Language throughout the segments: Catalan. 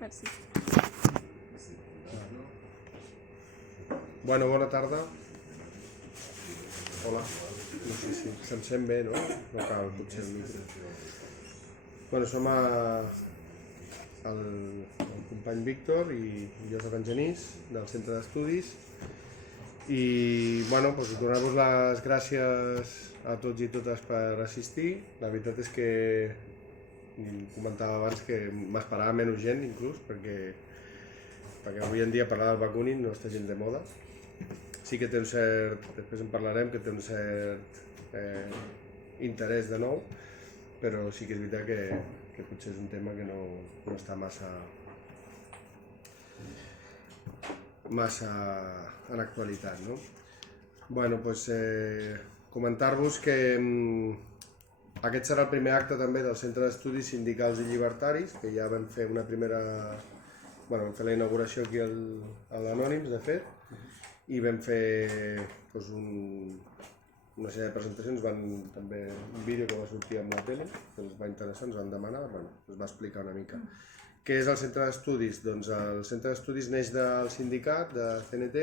Merci. Bueno, bona tarda. Hola. No sé si se'm sent bé, no? No cal, potser el micro. Bueno, som el company Víctor i jo soc en Genís, del centre d'estudis. I, bueno, doncs donar-vos les gràcies a tots i totes per assistir. La veritat és que comentava abans que m'esperava menys gent, inclús, perquè avui en dia parlar del Bakunin no està gens de moda. Sí que té un cert, després en parlarem, que té un cert interès de nou, però sí que és veritat que potser és un tema que no està massa en actualitat, no? Bueno, doncs comentar-vos que aquest serà el primer acte també del Centre d'Estudis Sindicals i Llibertaris, que ja vam fer una primera... Bueno, vam fer la inauguració aquí a l'Anònims, de fet, i vam fer doncs, una sèrie de presentacions, també un vídeo que va sortir amb la tele, que ens va interessar, ens van demanar, ens va explicar una mica. Què és el Centre d'Estudis? Doncs el Centre d'Estudis neix del sindicat, de CNT,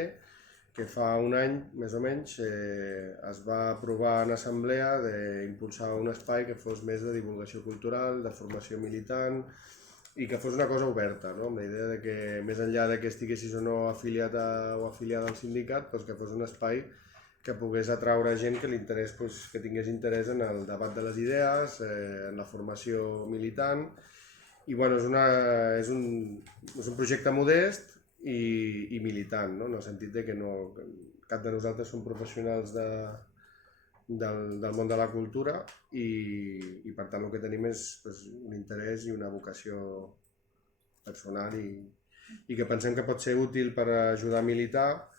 que fa un any, més o menys, es va aprovar en assemblea d'impulsar un espai que fos més de divulgació cultural, de formació militant, i que fos una cosa oberta, no? Amb la idea de que més enllà de que estiguessis o no afiliat o afiliada al sindicat, doncs que fos un espai que pogués atraure gent que tingués interès en el debat de les idees, en la formació militant. I bueno, és un projecte modest i militant, no? En el sentit de que cap de nosaltres som professionals del món de la cultura i per tant el que tenim és un interès i una vocació personal i que pensem que pot ser útil per ajudar a militar,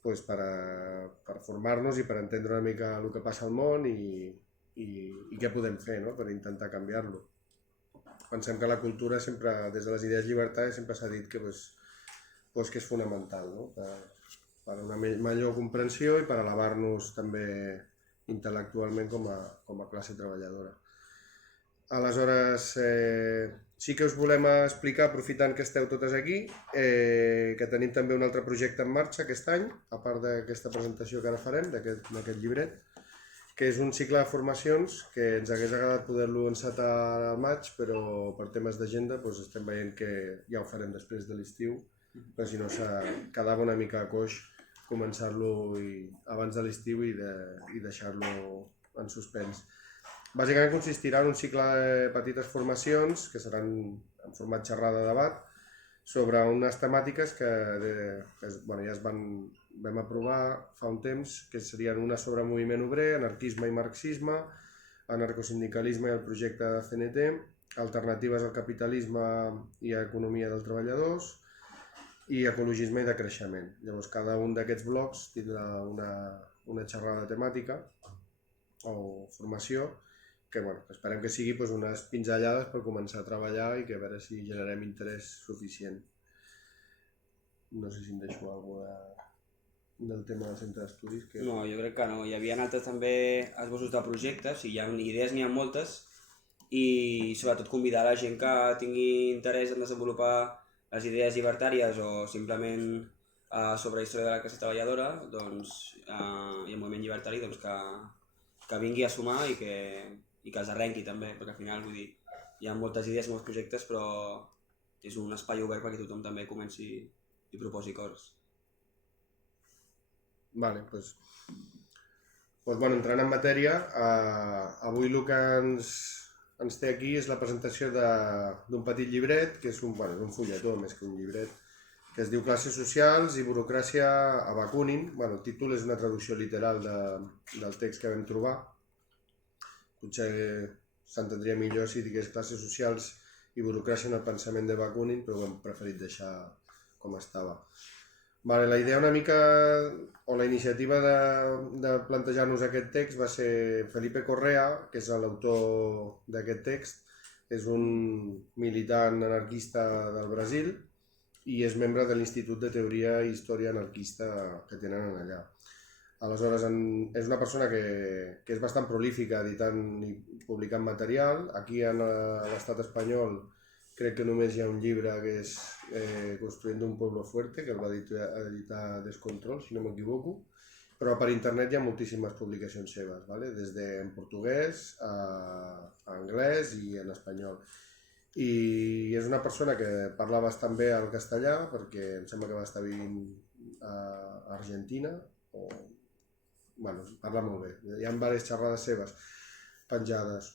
per formar-nos i per entendre una mica el que passa al món i què podem fer, no? Per intentar canviar-lo. Pensem que la cultura sempre, des de les idees llibertàries, sempre s'ha dit que és fonamental, no? Per una millor comprensió i per elevar-nos també intel·lectualment com a classe treballadora. Aleshores, sí que us volem explicar, aprofitant que esteu totes aquí, que tenim també un altre projecte en marxa aquest any, a part d'aquesta presentació que ara farem, d'aquest llibret, que és un cicle de formacions que ens hagués agradat poder-lo encetar al maig, però per temes d'agenda estem veient que ja ho farem després de l'estiu, però si no quedava una mica coix començar-lo abans de l'estiu i deixar-lo en suspens. Bàsicament consistirà en un cicle de petites formacions que seran en format xerrada de debat sobre unes temàtiques que ja vam aprovar fa un temps, que serien una sobre moviment obrer, anarquisme i marxisme, anarcosindicalisme i el projecte de CNT, alternatives al capitalisme i a economia dels treballadors, i ecologisme i de creixement. Llavors, cada un d'aquests blocs tindrà una xerrada temàtica o formació que esperem que sigui unes pinzellades per començar a treballar i que a veure si generem interès suficient. No sé si em deixo alguna del tema del centre d'estudis. No, jo crec que no. Hi havia altres també esbossos de projectes, i idees n'hi ha moltes, i sobretot convidar la gent que tingui interès en desenvolupar les idees llibertàries o simplement sobre la història de la classe treballadora i el moviment llibertari que vingui a sumar i que els arrenqui també, perquè al final hi ha moltes idees, molts projectes, però és un espai obert perquè tothom també comenci i proposi coses. Vale, entrant en matèria, avui el que ens té aquí és la presentació d'un petit llibret, que és un fulletó més que un llibret, que es diu Classes socials i burocràcia a Bakunin. El títol és una traducció literal del text que vam trobar. Potser s'entendria millor si digués classes socials i burocràcia en el pensament de Bakunin, però ho hem preferit deixar com estava. La idea una mica, o la iniciativa de plantejar-nos aquest text va ser Felipe Correa, que és l'autor d'aquest text. És un militant anarquista del Brasil i és membre de l'Institut de Teoria i Història Anarquista que tenen allà. Aleshores, és una persona que és bastant prolífica editant i publicant material. Aquí a l'estat espanyol, crec que només hi ha un llibre que és Construyendo un pueblo fuerte, que el va editar Descontrol, si no m'equivoco, però per internet hi ha moltíssimes publicacions seves, ¿vale? Des en portuguès a anglès i en espanyol. I és una persona que parla bastant bé el castellà, perquè em sembla que va estar vivint a Argentina, o... bueno, parla molt bé. Hi ha diverses xerrades seves penjades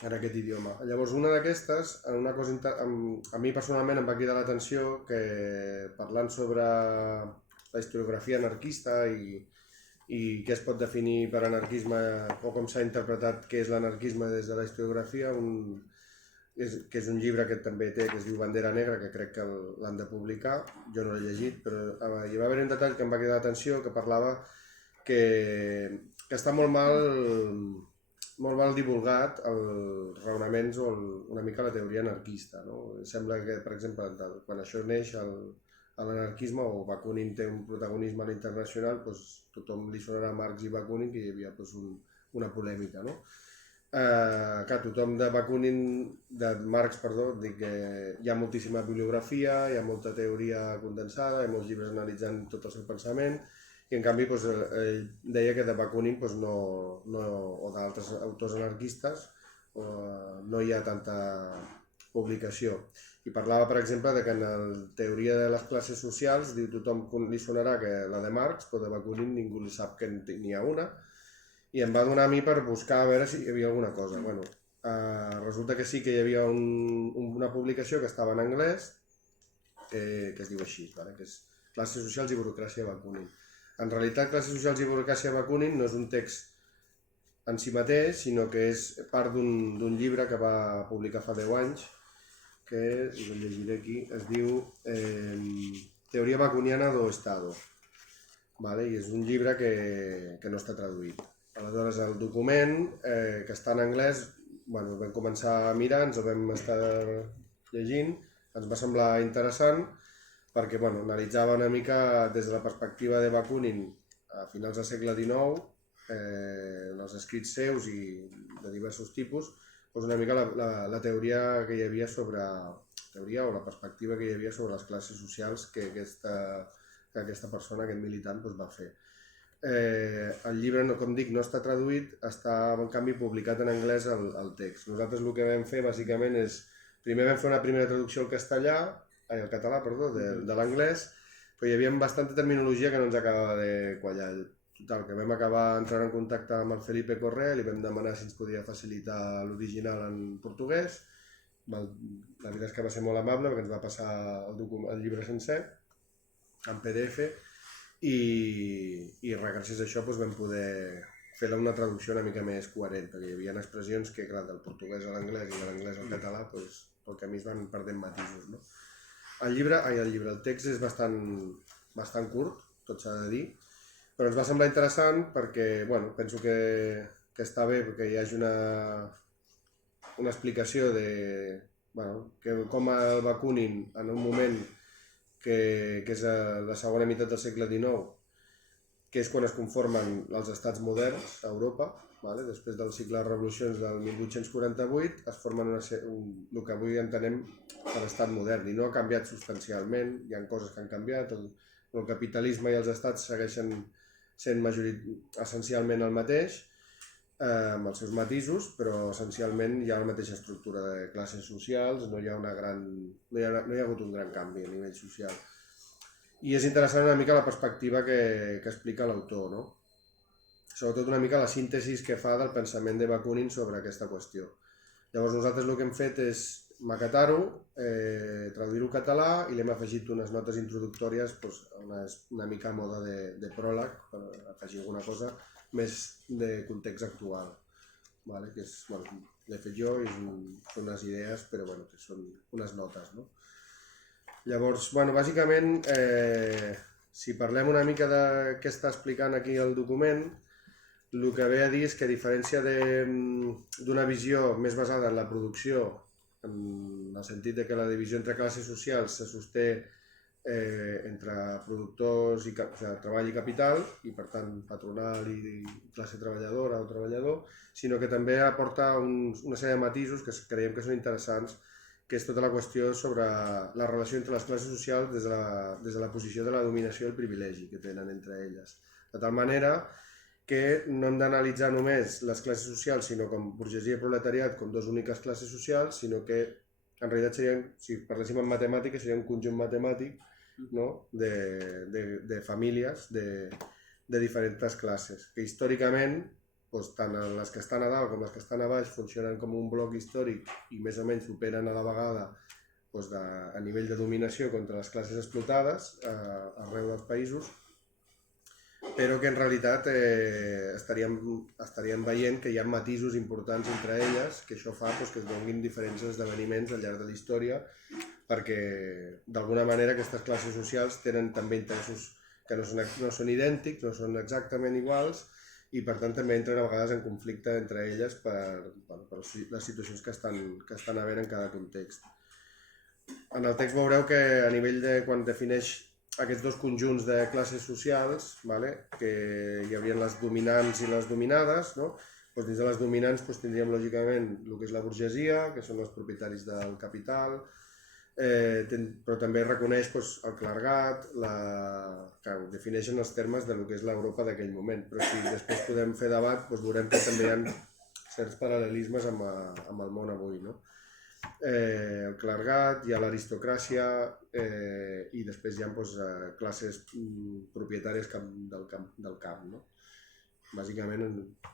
en aquest idioma. Llavors, una d'aquestes, una cosa a mi personalment em va cridar l'atenció que parlant sobre la historiografia anarquista i què es pot definir per anarquisme o com s'ha interpretat què és l'anarquisme des de la historiografia, que és un llibre que també té, que es diu Bandera Negra, que crec que l'han de publicar, jo no l'he llegit, però hi va haver un detall que em va cridar l'atenció, que parlava que està molt mal divulgat els raonaments o una mica la teoria anarquista, no? Sembla que, per exemple, quan això neix l'anarquisme o Bakunin té un protagonisme a l'internacional, doncs tothom li sonarà Marx i Bakunin, que hi havia una polèmica, no? Que tothom de Marx, dic que hi ha moltíssima bibliografia, hi ha molta teoria condensada, hi ha molts llibres analitzant tot el seu pensament, i en canvi ell deia que de Bakunin o d'altres autors anarquistes no hi ha tanta publicació. I parlava, per exemple, que en la teoria de les classes socials, diu tothom li sonarà que la de Marx, però de Bakunin ningú li sap que n'hi ha una, i em va donar a mi per buscar a veure si hi havia alguna cosa. Bueno, resulta que sí que hi havia una publicació que estava en anglès, que es diu així, que és Classes socials i burocràcia Bakunin. En realitat, Classes socials i burocràcia Bakunin no és un text en si mateix, sinó que és part d'un llibre que va publicar fa 10 anys, que, us el llegiré aquí, es diu Teoria Bakuniana do Estado. I és un llibre que no està traduït. Aleshores, el document, que està en anglès, vam començar a mirar, ens el vam estar llegint, ens va semblar interessant, perquè analitzava una mica des de la perspectiva de Bakunin a finals del segle XIX, els escrits seus i de diversos tipus, una mica la teoria que hi havia sobre o la perspectiva que hi havia sobre les classes socials que aquesta persona, aquest militant, va fer. El llibre, com dic, no està traduït, està en canvi publicat en anglès el text. Nosaltres el que vam fer bàsicament és, primer vam fer una primera traducció al català, de l'anglès, però hi havia bastanta terminologia que no ens acabava de quallar. Total, que vam acabar entrant en contacte amb el Felipe Correa, li vam demanar si ens podia facilitar l'original en portuguès. La veritat és que va ser molt amable perquè ens va passar el llibre sencer, en PDF, i gràcies a això vam poder fer una traducció una mica més coherent, perquè hi havia expressions que, clar, del portuguès a l'anglès i de l'anglès al català, pel camí es van perdent matisos, no? El text és bastant curt, tot s'ha de dir, però ens va semblar interessant perquè, penso que està bé que hi hagi una explicació de com el Bakunin, en un moment que és la segona meitat del segle XIX, que és quan es conformen els estats moderns a Europa, després del cicle de revolucions del 1848, es formen el que avui entenem per estat modern, i no ha canviat substancialment, hi ha coses que han canviat, el capitalisme i els estats segueixen sent essencialment el mateix, amb els seus matisos, però essencialment hi ha la mateixa estructura de classes socials, no hi ha hagut un gran canvi a nivell social. I és interessant una mica la perspectiva que explica l'autor, no? Sobretot una mica la síntesi que fa del pensament de Bakunin sobre aquesta qüestió. Llavors nosaltres el que hem fet és maquetar-ho, traduir-ho al català i l'hem afegit unes notes introductòries una mica a moda de pròleg, per afegir alguna cosa més de context actual. L'he fet jo i són unes idees, però que són unes notes. Llavors, bàsicament, si parlem una mica de què està explicant aquí el document, el que ve a dir és que a diferència d'una visió més basada en la producció, en el sentit que la divisió entre classes socials se sosté entre productors, treball i capital, i per tant patronal i classe treballadora o treballador, sinó que també aporta una sèrie de matisos que creiem que són interessants que és tota la qüestió sobre la relació entre les classes socials des de la posició de la dominació i el privilegi que tenen entre elles. De tal manera que no hem d'analitzar només les classes socials, sinó com burgesia i proletariat, com dues úniques classes socials, sinó que en realitat serien, si parléssim en matemàtiques, seria un conjunt matemàtic, no? de famílies de diferents classes, que històricament doncs, tant les que estan a dalt com les que estan a baix funcionen com un bloc històric i més o menys operen a la vegada doncs, a nivell de dominació contra les classes explotades arreu dels països, però que en realitat estaríem veient que hi ha matisos importants entre elles, que això fa doncs, que es donin diferents esdeveniments al llarg de la història, perquè d'alguna manera aquestes classes socials tenen també interessos que no són idèntics, no són exactament iguals, i per tant també entren a vegades en conflicte entre elles per les situacions que estan havent en cada context. En el text veureu que a nivell de quan defineix aquests dos conjunts de classes socials, que hi haurien les dominants i les dominades, no? Doncs dins de les dominants tindríem lògicament el que és la burgesia, que són els propietaris del capital, però també reconeix el clergat, que defineixen els termes del que és l'Europa d'aquell moment, però si després podem fer debat veurem que també hi ha certs paral·lelismes amb el món avui, no? El clergat, hi ha l'aristocràcia i després hi ha classes propietàries del camp, no? Bàsicament,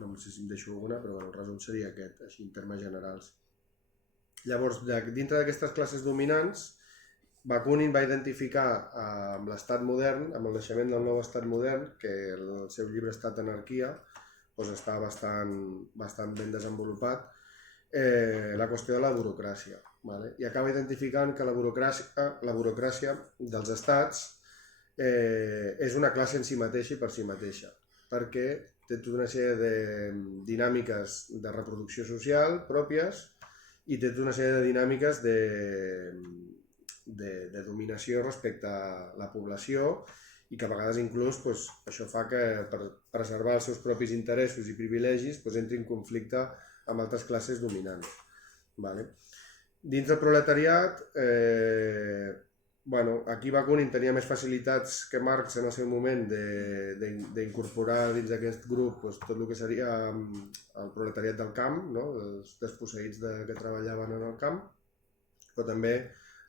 no sé si em deixo alguna, però el resum seria aquest, així en termes generals. Llavors, dintre d'aquestes classes dominants, Bakunin va identificar amb l'estat modern, amb el naixement del nou estat modern, que el seu llibre Estat Anarquia està bastant ben desenvolupat, la qüestió de la burocràcia. I acaba identificant que la burocràcia dels estats és una classe en si mateixa i per si mateixa, perquè té tota una sèrie de dinàmiques de reproducció social pròpies i té tota una sèrie de dinàmiques de dominació respecte a la població i que a vegades inclús això fa que per preservar els seus propis interessos i privilegis entri en conflicte amb altres classes dominants. Dins del proletariat, aquí Bakunin tenia més facilitats que Marx en el seu moment d'incorporar dins d'aquest grup tot el que seria el proletariat del camp, els desposseïts que treballaven en el camp, però també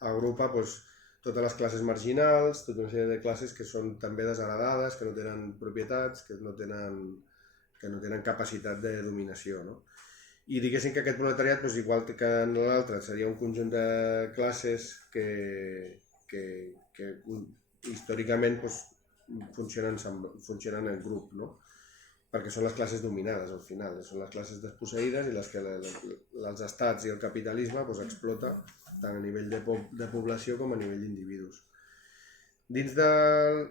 agrupa totes les classes marginals, tota una sèrie de classes que són també desheredades, que no tenen propietats, que no tenen capacitat de dominació. I diguéssim que aquest proletariat, igual que en l'altre, seria un conjunt de classes que històricament funcionen en grup, perquè són les classes dominades al final, són les classes desposseïdes i les que els estats i el capitalisme explota tant a nivell de població com a nivell d'individus. Dins del...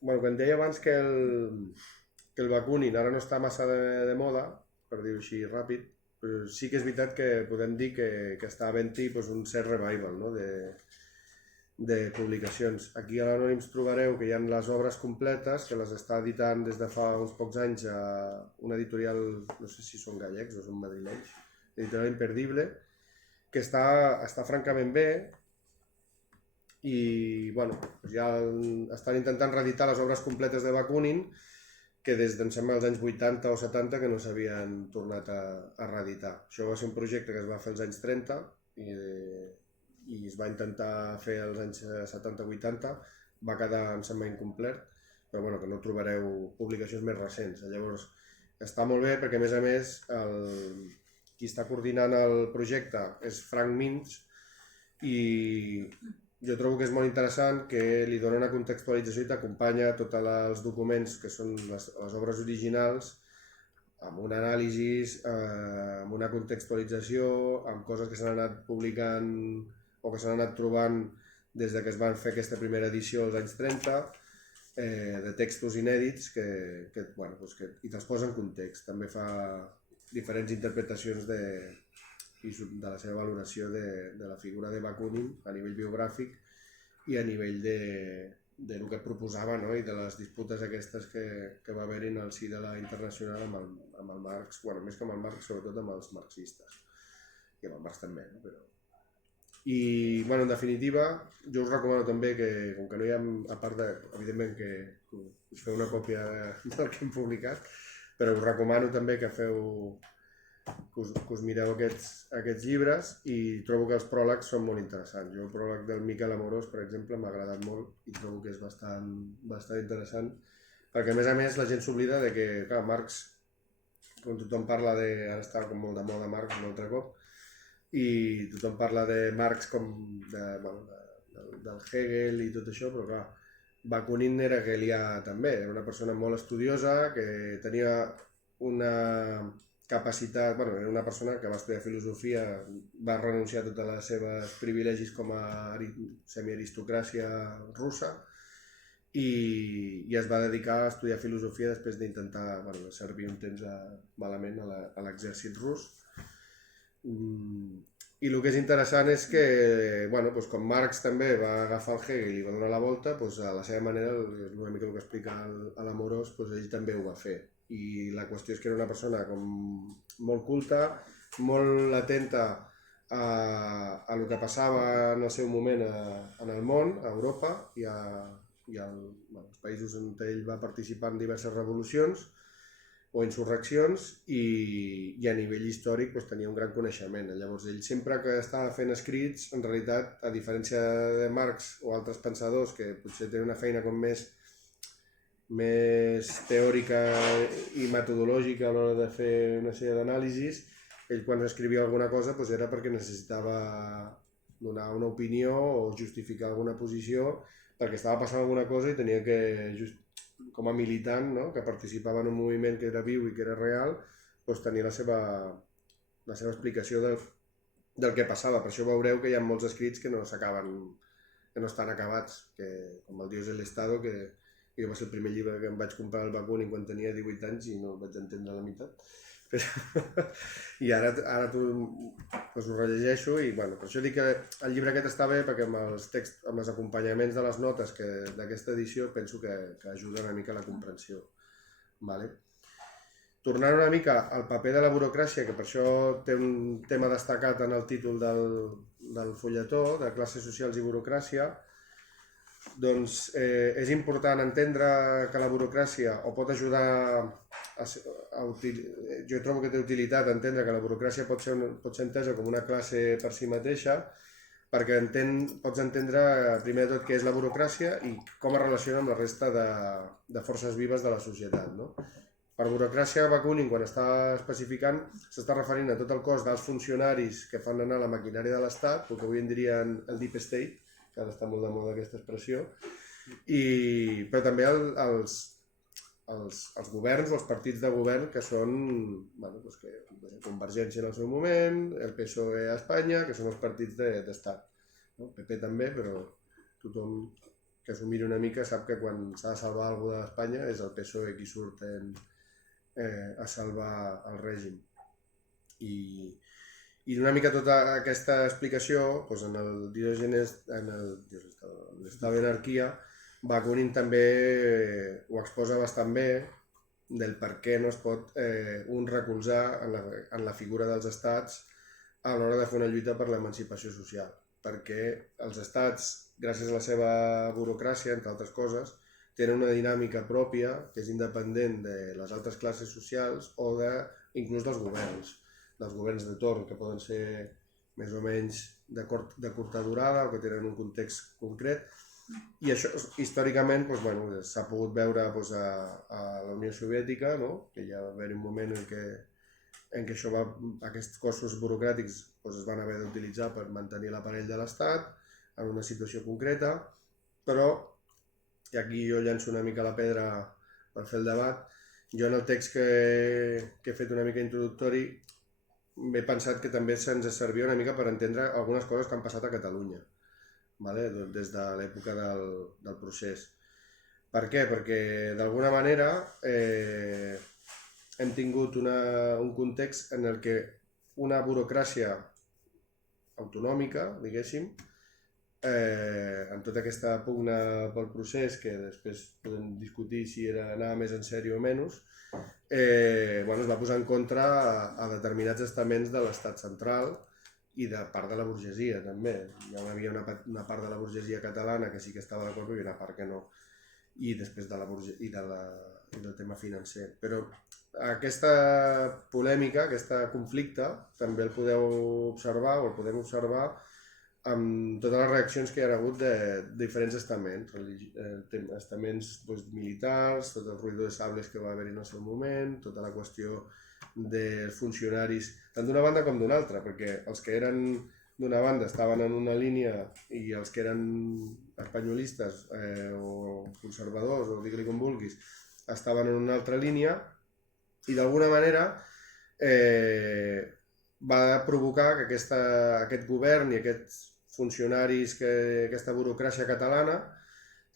Quan deia abans que el Bakunin ara no està massa de moda, per dir-ho així ràpid, però sí que és veritat que podem dir que està havent-hi un cert revival de publicacions. Aquí a l'Anònims trobareu que hi ha les obres completes, que les està editant des de fa uns pocs anys a una editorial, no sé si són gallecs o són madrilenys, editorial Imperdible, que està francament bé i ja estan intentant reeditar les obres completes de Bakunin que des d'en sembla els anys 80 o 70 que no s'havien tornat a reeditar. Això va ser un projecte que es va fer als anys 30 i es va intentar fer als anys 70-80, va quedar, em sembla, incomplet, però que no trobareu publicacions més recents. Llavors, està molt bé perquè, a més, qui està coordinant el projecte és Frank Mintz i jo trobo que és molt interessant que li dona una contextualització i t'acompanya tots els documents que són les obres originals amb un anàlisi, amb una contextualització, amb coses que s'han anat publicant o que s'han anat trobant des que es van fer aquesta primera edició als anys 30, de textos inèdits i te'ls posa en context. També fa diferents interpretacions de la seva valoració de la figura de Bakunin a nivell biogràfic i a nivell del que proposava i de les disputes aquestes que va haver-hi en el si de la Internacional amb el Marx, més que amb el Marx, sobretot amb els marxistes, i amb el Marx també, però I, bueno, en definitiva, jo us recomano també que, com que no hi ha, a part de, evidentment, que us feu una còpia del que hem publicat, però us recomano també que us mireu aquests llibres, i trobo que els pròlegs són molt interessants. Jo el pròleg del Miquel Amorós, per exemple, m'ha agradat molt i trobo que és bastant interessant, perquè a més la gent s'oblida de que, clar, Marx, quan tothom parla de... Ara està com molt de moda Marx un altre cop, i tothom parla de Marx com del Hegel i tot això, però clar, Bakunin era hegelià també, era una persona molt estudiosa, que tenia una capacitat, bueno, era una persona que va estudiar filosofia, va renunciar a tots els seus privilegis com a semiaristocràcia russa, i es va dedicar a estudiar filosofia després d'intentar servir un temps malament a l'exèrcit rus. I el que és interessant és que, com Marx també va agafar el Hegel i va donar la volta, a la seva manera, una mica el que explica a l'Amorós, ell també ho va fer. I la qüestió és que era una persona molt culta, molt atenta a el que passava en el seu moment en el món, a Europa, i als països on ell va participar en diverses revolucions o insurreccions, i a nivell històric tenia un gran coneixement. Llavors ell sempre que estava fent escrits, en realitat, a diferència de Marx o altres pensadors que potser tenen una feina com més teòrica i metodològica a l'hora de fer una sèrie d'anàlisis, ell quan escrivia alguna cosa era perquè necessitava donar una opinió o justificar alguna posició, perquè estava passant alguna cosa i tenia que, com a militant, no?, que participava en un moviment que era viu i que era real, tenia la seva explicació del que passava. Per això veureu que hi ha molts escrits que no s'acaben, que no estan acabats, com el Dios del Estado, que jo va ser el primer llibre que em vaig comprar al Bakunin quan tenia 18 anys i no el vaig entendre a la meitat. I ara ho rellegeixo, i per això dic que el llibre aquest està bé, perquè amb els acompanyaments de les notes d'aquesta edició penso que ajuda una mica a la comprensió. Tornant una mica al paper de la burocràcia, que per això té un tema destacat en el títol del fulletó, de classes socials i burocràcia, doncs és important entendre que la burocràcia o pot ajudar jo trobo que té utilitat entendre que la burocràcia pot ser entesa com una classe per si mateixa, perquè pots entendre primer de tot què és la burocràcia i com es relaciona amb la resta de forces vives de la societat, no? Per burocràcia, Bakunin, quan està especificant, s'està referint a tot el cos dels funcionaris que fan anar la maquinària de l'Estat, el que avui en dirien el Deep State, que ara està molt de moda aquesta expressió, però també els governs o els partits de govern que són Convergència en el seu moment, el PSOE a Espanya, que són els partits d'estat. El PP també, però tothom que s'ho miri una mica sap que quan s'ha de salvar algú d'Espanya és el PSOE qui surt a salvar el règim. I una mica tota aquesta explicació, en el Diògenes, en l'Estat d'Anarquia, Bakunin també ho exposa bastant bé, del per què no es pot un recolzar en la figura dels estats a l'hora de fer una lluita per l'emancipació social. Perquè els estats, gràcies a la seva burocràcia, entre altres coses, tenen una dinàmica pròpia que és independent de les altres classes socials o inclús dels governs de torn, que poden ser més o menys de curta durada o que tenen un context concret. I això històricament s'ha pogut veure a la Unió Soviètica, que ja va haver un moment en què aquests cossos burocràtics es van haver d'utilitzar per mantenir l'aparell de l'Estat en una situació concreta, però, i aquí jo llanço una mica la pedra per fer el debat, jo en el text que he fet una mica introductori m'he pensat que també se'ns servia una mica per entendre algunes coses que han passat a Catalunya, des de l'època del procés. Per què? Perquè d'alguna manera hem tingut un context en el que una burocràcia autonòmica, diguéssim, en tota aquesta pugna pel procés, que després podem discutir si anar més en sèrio o menys, es va posar en contra a determinats estaments de l'estat central i de part de la burgesia també. Hi havia una part de la burgesia catalana que sí que estava d'acord, però hi havia una part que no, i després de la burgesia i del tema financer. Però aquesta polèmica, aquest conflicte, també el podeu observar o el podem observar amb totes les reaccions que hi ha hagut de diferents estaments, estaments militars, tot el ruïdor de sables que va haver-hi en el seu moment, tota la qüestió dels funcionaris, tant d'una banda com d'una altra, perquè els que eren d'una banda estaven en una línia i els que eren espanyolistes o conservadors, o digue-li com vulguis, estaven en una altra línia, i d'alguna manera va provocar que aquest govern i aquests funcionaris, aquesta burocràcia catalana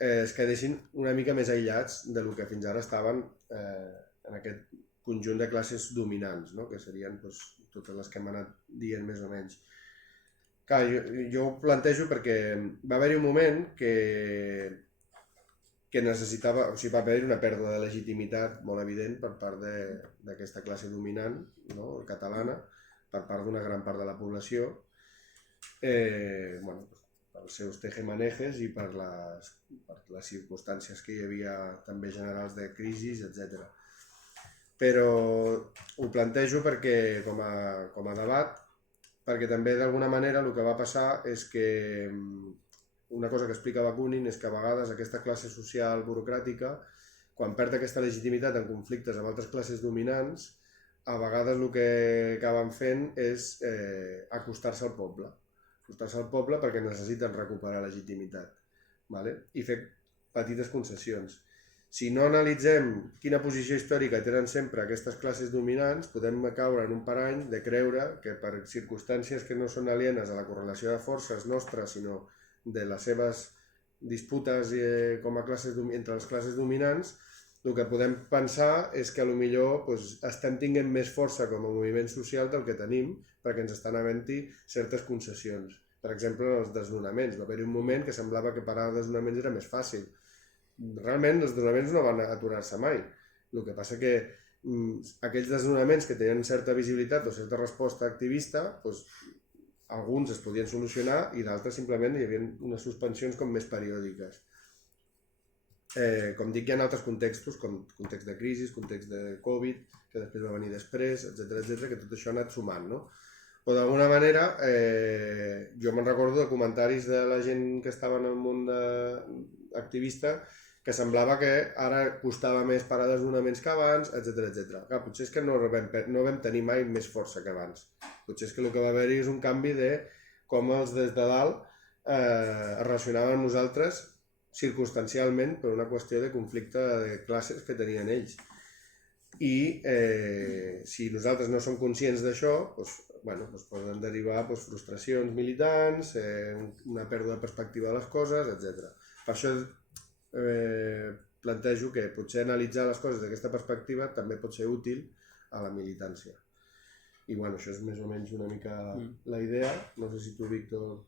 es quedessin una mica més aïllats del que fins ara estaven en aquest conjunt de classes dominants, no? Que serien totes les que hem anat dient més o menys. Clar, jo ho plantejo perquè va haver-hi un moment que necessitava, o sigui, va haver-hi una pèrdua de legitimitat molt evident per part d'aquesta classe dominant, no? Catalana, per part d'una gran part de la població, pels seus tejemanejes i per les circumstàncies que hi havia també generals de crisis, etc. Però ho plantejo perquè, com a debat, perquè també d'alguna manera el que va passar és que una cosa que explica Bakunin és que a vegades aquesta classe social burocràtica, quan perd aquesta legitimitat en conflictes amb altres classes dominants, a vegades el que acaben fent és acostar-se al poble. Acostar-se al poble perquè necessiten recuperar legitimitat, vale? I fer petites concessions. Si no analitzem quina posició històrica tenen sempre aquestes classes dominants, podem caure en un parany de creure que per circumstàncies que no són alienes a la correlació de forces nostres, sinó de les seves disputes com a entre les classes dominants, el que podem pensar és que potser estem tinguent més força com a moviment social del que tenim perquè ens estan havent-hi certes concessions. Per exemple, els desnonaments. Va haver-hi un moment que semblava que parar els desnonaments era més fàcil. Realment els desnonaments no van aturar-se mai. El que passa que aquells desnonaments que tenien certa visibilitat o certa resposta activista, alguns es podien solucionar i d'altres simplement hi havia unes suspensions com més periòdiques. Com dic, hi ha altres contextos, com context de crisi, context de Covid, que després va venir després, etc, que tot això ha anat sumant, no? Però d'alguna manera, jo me'n recordo de comentaris de la gent que estava en el món activista que semblava que ara costava més parar desnonaments que abans, etc. Clar, potser és que no vam tenir mai més força que abans. Potser és que el que va haver-hi és un canvi de com els des de dalt es relacionaven amb nosaltres circumstancialment per una qüestió de conflicte de classes que tenien ells. I si nosaltres no som conscients d'això, poden derivar frustracions militants, una pèrdua de perspectiva de les coses, etc. Per això plantejo que potser analitzar les coses d'aquesta perspectiva també pot ser útil a la militància. I això és més o menys una mica la idea. No sé si tu, Víctor,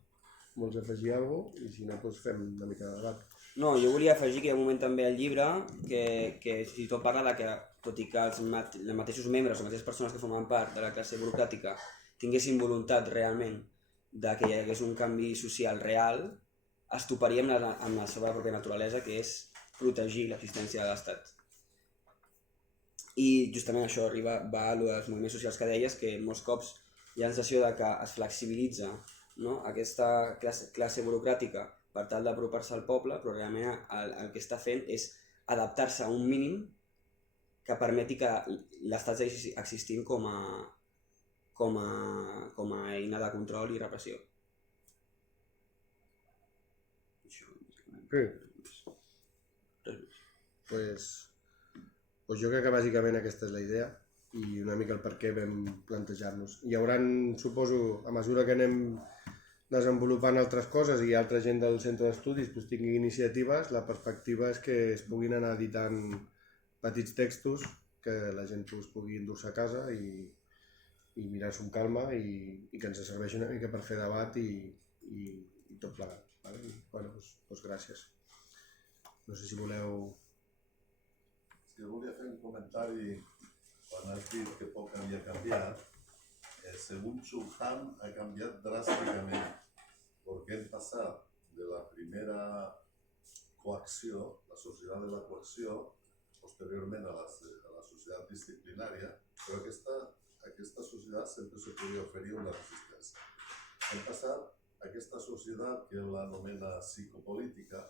vols afegir alguna cosa? I si no, fem una mica de debat. No, jo volia afegir que hi ha un moment també al llibre que si tot parla de que, tot i que els mateixos membres, les mateixes persones que formen part de la classe burocràtica tinguessin voluntat realment de que hi hagués un canvi social real, es toparia amb la seva pròpia naturalesa, que és protegir l'existència de l'Estat. I justament això va a dels moviments socials que deies, que molts cops hi ha la sensació de que es flexibilitza, no? Aquesta classe burocràtica per tal d'apropar-se al poble, però realment el que està fent és adaptar-se a un mínim que permeti que l'Estat segueixi existint com a eina de control i repressió. Sí. Jo crec que bàsicament aquesta és la idea i una mica el per què vam plantejar-nos. Hi haurà, suposo, a mesura que anem desenvolupant altres coses i altra gent del centre d'estudis tingui iniciatives, la perspectiva és que es puguin anar editant petits textos que la gent pugui endur-se a casa i mirar-s'ho amb calma i que ens serveixi una mica per fer debat i tot plegat. Doncs gràcies. No sé si voleu... Jo volia fer un comentari quan has dit que poc havia canviat. según Chulhan, ha cambiat dràsticament, perquè hem passat de la primera coacció, la societat de la coacció, posteriorment a la societat disciplinària, però aquesta societat sempre se podia oferir una resistència. Hem passat a aquesta societat que l'anomena psicopolítica,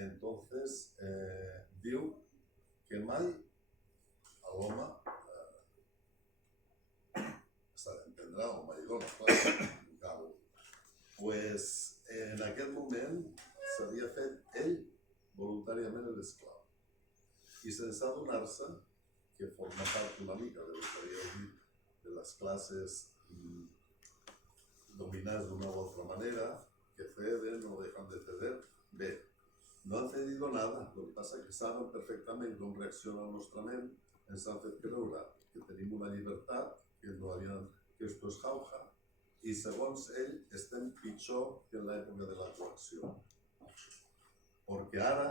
entonces diu que mai l'home s'ha d'entendre, home i dona, clar, pues en aquest moment s'havia fet ell voluntàriament l'esclau i sense adonar-se que forma part una mica del que havia dit de les classes dominades d'una u altra manera, que ceden o dejan de ceder. Bé, no han cedido nada, lo que passa és que saben perfectament com reacciona el nostre ment, ens han fet creure que tenim una llibertat, que no havien, que esto es jauja, i segons ell estem pitjor que en l'època de la coacció. Perquè ara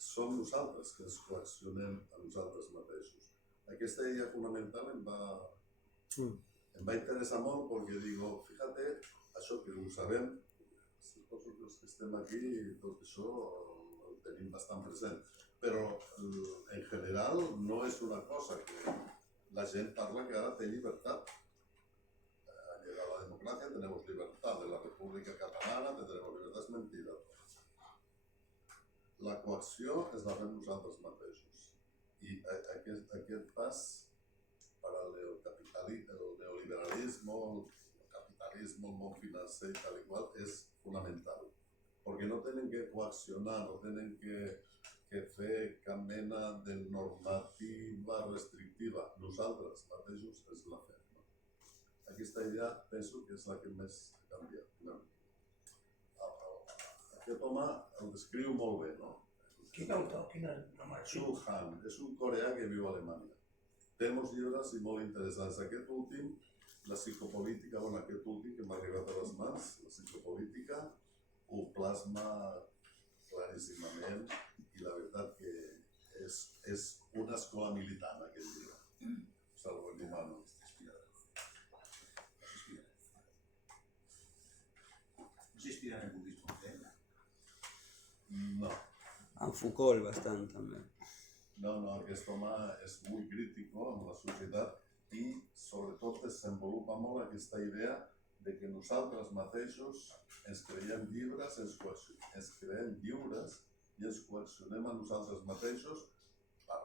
som nosaltres que ens coaccionem a nosaltres mateixos. Aquesta idea fonamental em va interessar molt perquè digo, fíjate, això que ho sabem, tots els que estem aquí, tot això ho tenim bastant present, però en general no és una cosa que la gent parla que ara té llibertat. Ha llegado la democracia, tenemos libertad, de la República Catalana tenemos libertad, és mentida. La coacció és la fem nosaltres mateixos. I aquest pas per al neoliberalisme, el capitalisme, el món financer i tal i qual és fonamental. Perquè no tenen que coaccionar, no tenen que fer cap mena de normativa restrictiva. Nosaltres mateixos és la fem. Aquesta idea penso que és la que més ha canviat. Aquest home el descriu molt bé, no? Quin autor? Quin nom? Chulhan, és un coreà que viu a Alemanya. Té molts llibres i molt interessants. Aquest últim, la psicopolítica, aquest últim que m'ha arribat a les mans, la psicopolítica, ho plasma claríssimament i la veritat que és una escola militant, aquest llibre. Se'l recomano. No s'inspira en el budisme, No. En Foucault, bastant, també. No, aquest home és molt crític amb la societat i sobretot desenvolupa molt aquesta idea de que nosaltres mateixos ens creiem lliures, ens creem lliures i ens coaccionem a nosaltres mateixos per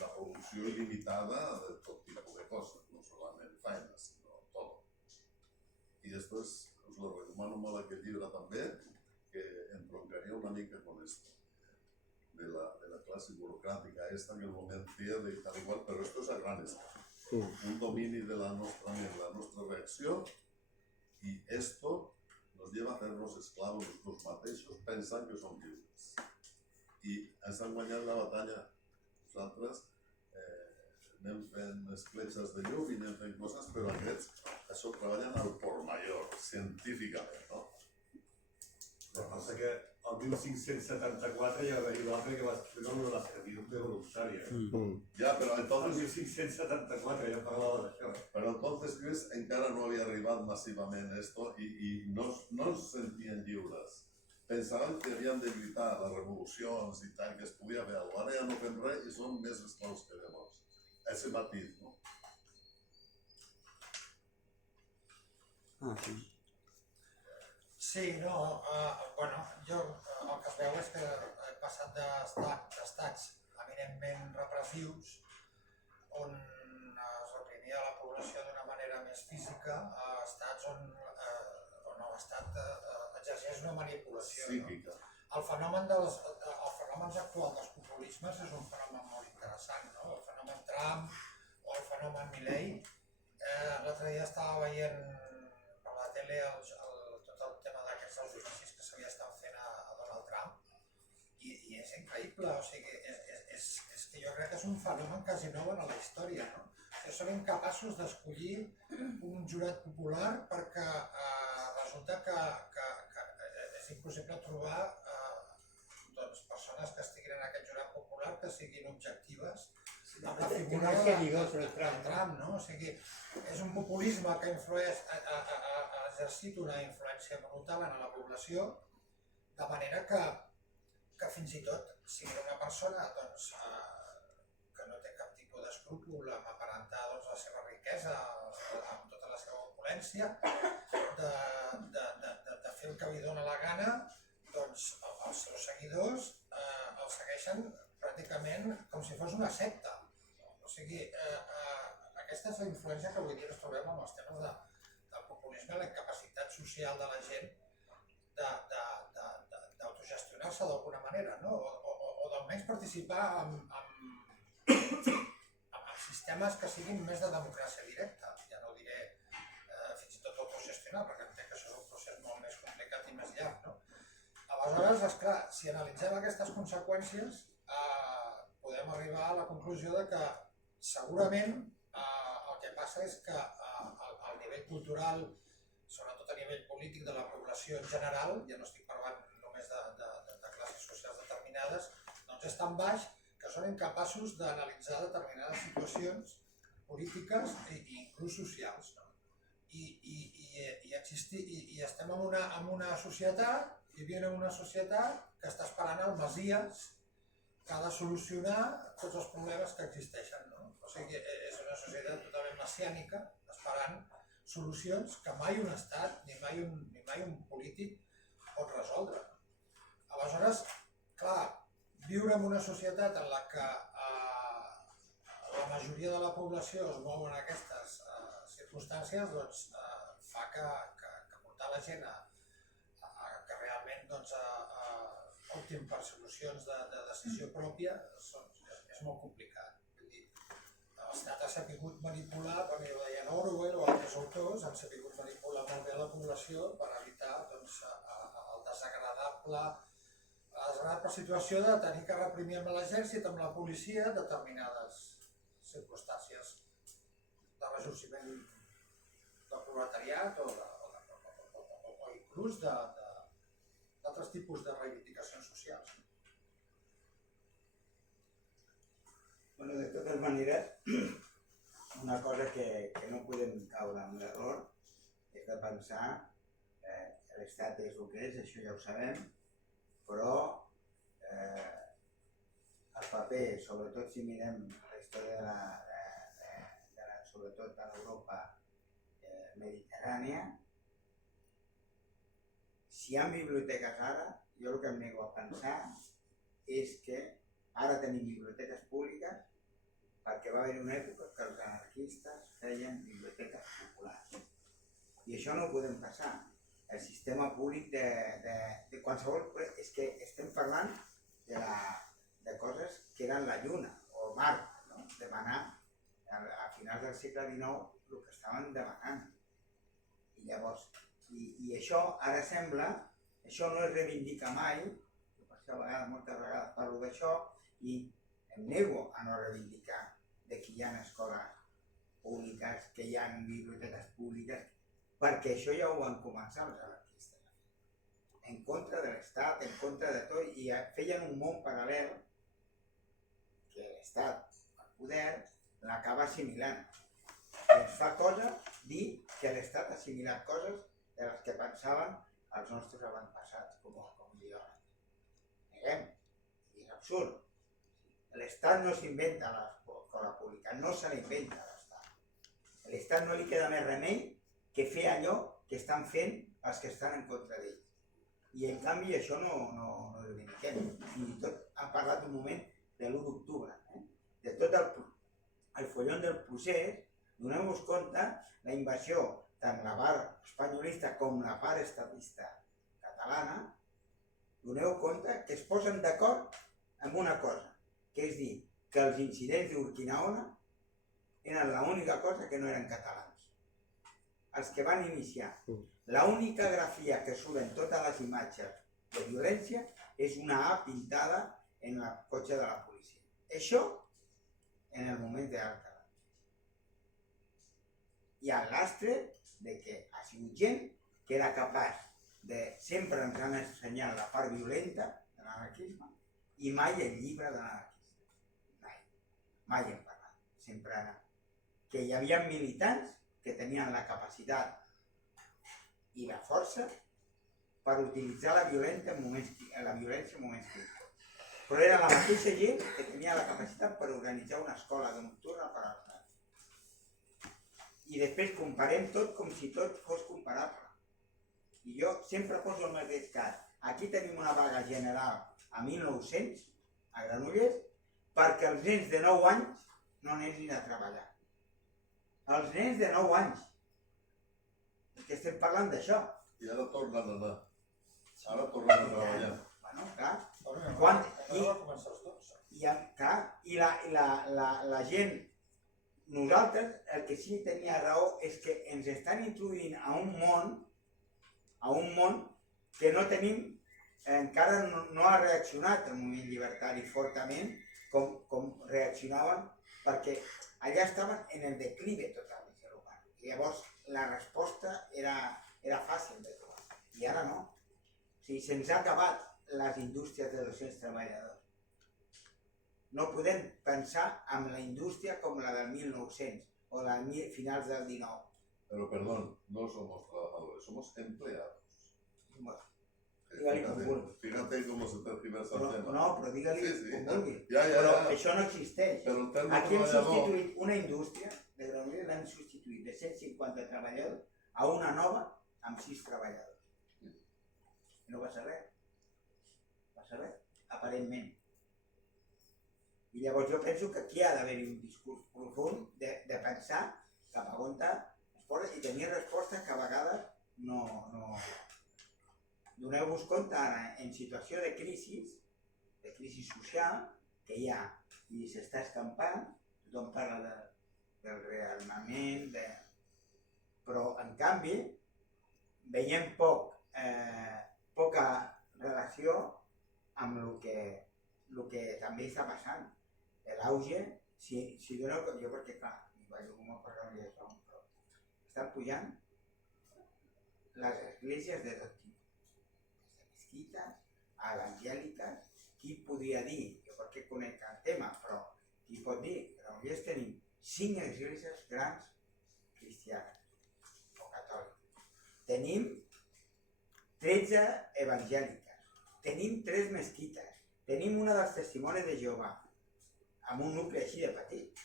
la producció il·limitada de tot tipus de coses, no solament feines, sinó tot. I després us lo recomano molt aquest llibre també, que entroncaria una mica con esto, de la clase burocrática esta que el moment pierde y tal igual, pero esto es a gran escala. Un dominio de la nuestra reacción y esto nos lleva a hacernos esclavos nosotros mateixos pensant que som lliures. I ens han guanyat la batalla. Nosaltres anem fent escletxes de llum i anem fent coses, però això treballen al por mayor, científicament, no? El que passa que el 1574 ja va haver l'altre que va escriure una de la servidumbre voluntaria. Ja, però El entonces... 1574 ja parlava d'això. Pero entonces, Luis, encara no había arribat massivament esto y no ens sentien lliures. Pensaven que havien de lluitar les revolucions i tal, que es podia fer alguna cosa. Ara ja no fem res i som més esclaus que llavors. Ese matiz, no? Sí. Sí, no, bueno, jo el que es veu és que he passat d'estats eminentment repressius on es reprimia la població d'una manera més física a estats on l'Estat exerceix una manipulació. Psíquica. El fenomen actual dels populismes és un fenomen molt interessant, no? El fenomen Trump o el fenomen Milei. L'altre dia estava veient per la tele tot el tema d'aquests judicis que s'havia estat fent a Donald Trump i és increïble, o sigui, és que jo crec que és un fenomen quasi nou en la història, no? Són incapaços d'escollir un jurat popular perquè resulta que és impossible trobar persones que estiguin en aquest jurat popular que siguin objectives la figura de Trump, no? O sigui, és un populisme que ha exercit una influència brutal en la població, de manera que fins i tot, si una persona doncs, que no té cap tipus d'escrúpol amb aparentar doncs, la seva riquesa, amb tota la seva opulència, de fer el que li dóna la gana, doncs els seus seguidors el segueixen pràcticament com si fos una secta. O sigui, aquesta és la influència que avui dia ens trobem amb els temes del populisme, la incapacitat social de la gent d'autogestionar-se d'alguna manera, no? O d'almenys participar en sistemes que siguin més de democràcia directa. Ja no diré fins i tot autogestionar, perquè entenc que això és un procés molt més complicat i més llarg, no? Aleshores, esclar, si analitzem aquestes conseqüències, podem arribar a la conclusió de que segurament el que passa és que al nivell cultural, sobretot a nivell polític de la població en general, ja no estic parlant només de classes socials determinades, doncs és tan baix que són incapaços d'analitzar determinades situacions polítiques i inclús socials. No? I estem en una societat, vivint en una societat que està esperant el Messies que ha de solucionar tots els problemes que existeixen. No? O sigui, és una societat totalment messiànica, esperant solucions que mai un estat ni mai un polític pot resoldre. Aleshores, clar, viure en una societat en la que la majoria de la població es mou en aquestes circumstàncies doncs, fa que portar la gent que realment optin per solucions de decisió pròpia és molt complicat. L'estat ha sabut manipular, com ho deien Orwell o altres autors, han sabut manipular molt bé la població per evitar la desagradable situació de tenir que reprimir amb l'exèrcit, amb la policia, determinades circumstàncies de ressorgiment del proletariat o inclús d'altres tipus de reivindicacions socials. Bueno, de totes maneres, una cosa que no podem caure en l'error és de pensar que l'estat és el que és, això ja ho sabem, però el paper, sobretot si mirem la història sobretot de l'Europa mediterrània, si hi ha biblioteques ara, jo el que em nego a pensar és que ara tenim biblioteques públiques perquè va haver una època que els anarquistes feien biblioteques populars. I això no ho podem passar. El sistema públic de qualsevol... És que estem parlant de coses que eren la Lluna o Mart, no? Demanar a finals del segle XIX el que estaven demanant. I llavors, i això ara sembla, això no es reivindica mai, per això moltes vegades parlo d'això, i em nego a no reivindicar de que hi ha escoles públiques, que hi ha biblioteques públiques, perquè això ja ho van començar els anarquistes. En contra de l'Estat, en contra de tot, i feien un món paral·lel que l'Estat, el poder, l'acaba assimilant. I ens fa cosa dir que l'Estat ha assimilat coses de les que pensaven els nostres avantpassats, com diu ara. Neguem, és absurd. L'Estat no s'inventa l'escola pública, no se l'inventa l'Estat. A l'Estat no li queda més remei que fer allò que estan fent els que estan en contra d'ell. I en canvi això no ho reivindiquem. Fins i tot ha parlat un moment de l'1 d'octubre. De tot el follon del procés, donem-nos compte la invasió, tant la part espanyolista com la part estatista catalana, doneu compte que es posen d'acord en una cosa, que és dir, que els incidents d'Urquinaona eren l'única cosa que no eren catalans. Els que van iniciar. L'única grafia que suben totes les imatges de violència és una A pintada en el cotxe de la policia. Això en el moment d'Alcalá. I el lastre de que ha sigut gent que era capaç de sempre ens han ensenyat la part violenta de l'anarquisme i mai el llibre de l'anarquista. Mai. mai hem parlat. Sempre que hi havia militants que tenien la capacitat i la força per utilitzar la violència en moments crítics. Però era la mateixa gent que tenia la capacitat per organitzar una escola nocturna per als nens. I després comparem tot com si tot fos comparable. I jo sempre poso el mateix cas. Aquí tenim una vaga general a 1900, a Granollers, perquè els nens de 9 anys no anessin a treballar. Els nens de 9 anys. És que estem parlant d'això. I ara tornen a anar. Ara tornen a treballar. Bueno, clar. Quan va començar els 12? I la gent, nosaltres, el que sí tenia raó és que ens estan introduint a un món que no tenim, encara no ha reaccionat el moviment llibertari fortament com reaccionaven, perquè allà estaven en el declive total del ser humà. I llavors la resposta era fàcil de trobar. I ara no. O sigui, se'ns ha acabat les indústries de 200 treballadors. No podem pensar en la indústria com la del 1900 o la de finals del 19. Pero perdón, no somos trabajadores, somos empleados. Bueno, dígale com vulgui. Fíjate cómo se tergiversa el Però, tema. no, però digue-li com vulgui. Ja. Però això no existeix. Però el terme Aquí hem treballador... substituït una indústria de Granollers, l'hem substituït de 150 treballadors a una nova amb 6 treballadors. I no passa res. Passa res, aparentment. I llavors jo penso que aquí ha d'haver-hi un discurs profund de pensar cap a on es posa i tenir respostes que a vegades no... Doneu-vos compte ara, en situació de crisi social que hi ha i s'està escampant, tothom parla del rearmament, però en canvi veiem poca relació amb el que també està passant. L'auge, si doneu, jo perquè clar, no parlo d'això, però estan pujant les esglésies de tot tipus. Mesquites, evangèliques, qui podria dir, jo perquè conec el tema, però qui pot dir, que només tenim 5 esglésies grans cristianes o catòliques. Tenim 13 evangèliques, tenim 3 mesquites, tenim una dels testimonis de Jehovà, amb un nucli així de petit.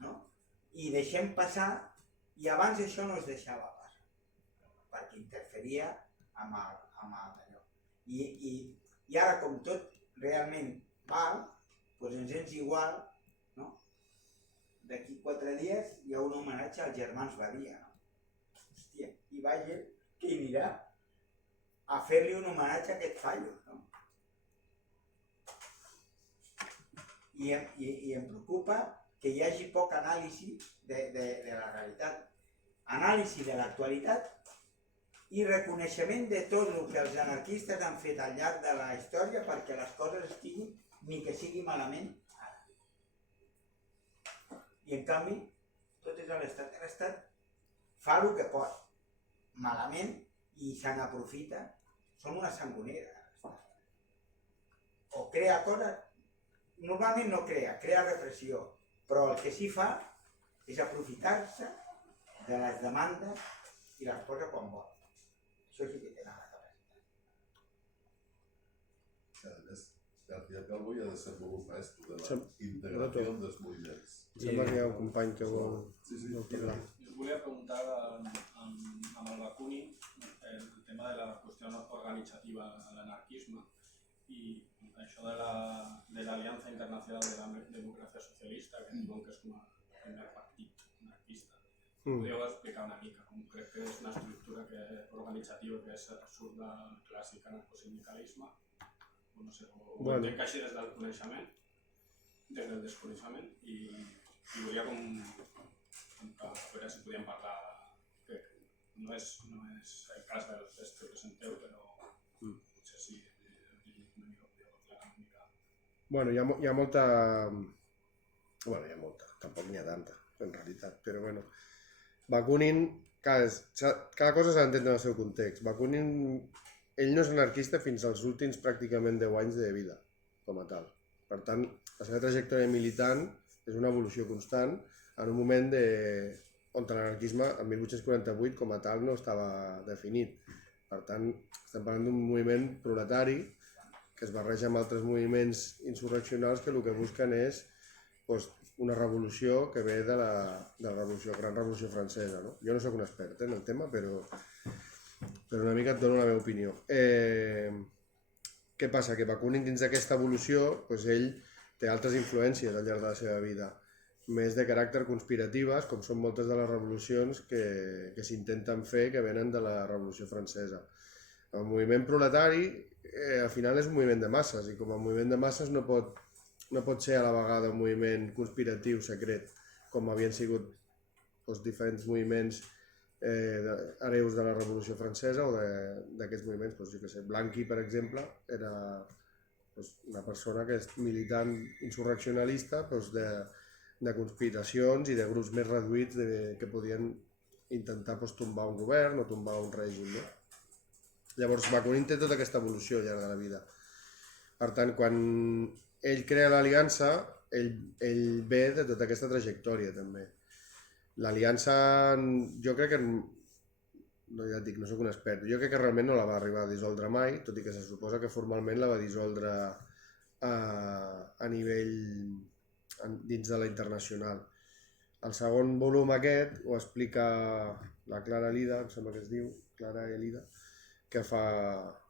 No? I deixem passar, i abans això no es deixava passar, perquè interferia amb allò. I ara, com tot realment val, doncs ens és igual, no? D'aquí 4 dies hi ha un homenatge als germans Badia, no? Hòstia, i vagi qui anirà a fer-li un homenatge a aquest fallo, no? I em preocupa que hi hagi poc anàlisi de la realitat, anàlisi de l'actualitat i reconeixement de tot el que els anarquistes han fet al llarg de la història perquè les coses estiguin, ni que sigui malament, ara. I en canvi, tot és a l'Estat. L'Estat fa el que pot, malament, i se n'aprofita. Són una sangonera, l'Estat. O crea coses, normalment no crea repressió, però el que sí fa és aprofitar-se de les demandes i les posa quan vol. Això sí que tenen la capacitat. Además, García Calvo ja desenvolupa esto de la integració dels moviments. Sembla que hi ha un company que vol parlar. Us volia preguntar amb el Bakunin el tema de la qüestió organitzativa de l'anarquisme i això de l'Aliança Internacional de la Democràcia Socialista, que diuen que és com el primer partit anarquista. Podríeu explicar una mica com crec que és una estructura organitzativa que surt del clàssic anarcosindicalisme, o no sé, o entenc així des del coneixement, des del desconeixement, i volia com a veure si podíem parlar, que no és el cas del test que presenteu, però potser sí, una mica podríeu aclarar una mica. Bueno, hi ha molta... Bueno, hi ha molta, tampoc n'hi ha tanta, en realitat, però bueno. Bakunin, cada cosa s'ha d'entendre en el seu context. Bakunin, ell no és anarquista fins als últims pràcticament 10 anys de vida, com a tal. Per tant, la seva trajectòria militant és una evolució constant en un moment on l'anarquisme, el 1848, com a tal, no estava definit. Per tant, estem parlant d'un moviment proletari que es barreja amb altres moviments insurreccionals que el que busquen és una revolució que ve de la Gran Revolució Francesa. No? Jo no sóc un expert en el tema, però una mica et dono la meva opinió. Què passa? Que Bakunin, dins d'aquesta evolució, ell té altres influències al llarg de la seva vida, més de caràcter conspiratives, com són moltes de les revolucions que s'intenten fer que venen de la Revolució Francesa. El moviment proletari, al final, és un moviment de masses, i com a moviment de masses no pot ser a la vegada un moviment conspiratiu, secret, com havien sigut diferents moviments hereus de la Revolució Francesa o d'aquests moviments. Jo què sé, Blanqui, per exemple, era una persona que és militant insurreccionalista de conspiracions i de grups més reduïts que podien intentar tombar un govern o tombar un règim. Llavors, Bakunin té tota aquesta evolució al llarg de la vida. Per tant, quan ell crea l'aliança, ell ve de tota aquesta trajectòria, també. L'aliança, jo crec que, ja et dic, no sóc un expert, jo crec que realment no la va arribar a dissoldre mai, tot i que se suposa que formalment la va dissoldre a nivell dins de la internacional. El segon volum aquest ho explica la Clara Elida, em sembla que es diu, Clara Elida, que fa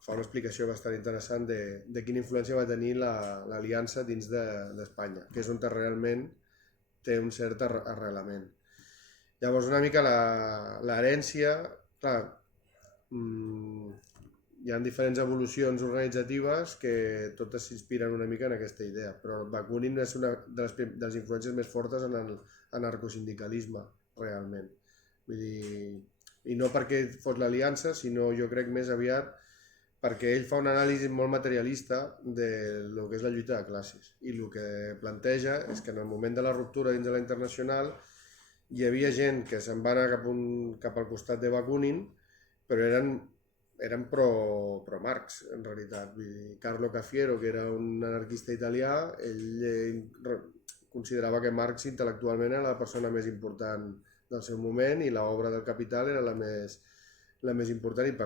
una explicació bastant interessant de quina influència va tenir l'aliança dins d'Espanya, que és on realment té un cert arrelament. Llavors, una mica l'herència, clar, hi ha diferents evolucions organitzatives que totes s'inspiren una mica en aquesta idea, però Bakunin és una de les influències més fortes en l'anarcosindicalisme, realment. Vull dir, i no perquè fos l'aliança, sinó jo crec més aviat perquè ell fa una anàlisi molt materialista del que és la lluita de classes. I el que planteja és que en el moment de la ruptura dins de la internacional hi havia gent que se'n va anar cap al costat de Bakunin, però eren pro-Marx, en realitat. Carlo Cafiero, que era un anarquista italià, ell considerava que Marx intel·lectualment era la persona més important del seu moment i l'obra del Capital era la més important, i per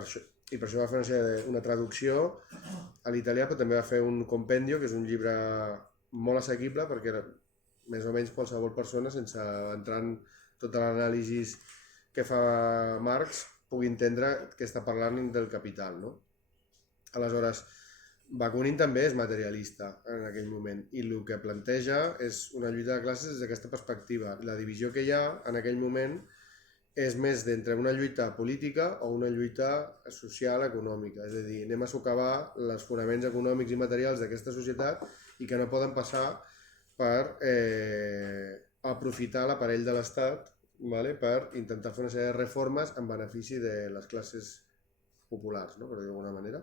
això va fer una traducció a l'italià, però també va fer un compendio, que és un llibre molt assequible perquè més o menys qualsevol persona, sense entrar en tota l'anàlisi que fa Marx, pugui entendre que està parlant del Capital. Aleshores, Bakunin també és materialista en aquell moment, i el que planteja és una lluita de classes des d'aquesta perspectiva. La divisió que hi ha en aquell moment és més d'entre una lluita política o una lluita social, econòmica. És a dir, anem a socavar els fonaments econòmics i materials d'aquesta societat i que no poden passar per aprofitar l'aparell de l'Estat per intentar fer una sèrie de reformes en benefici de les classes populars, per dir-ho d'alguna manera.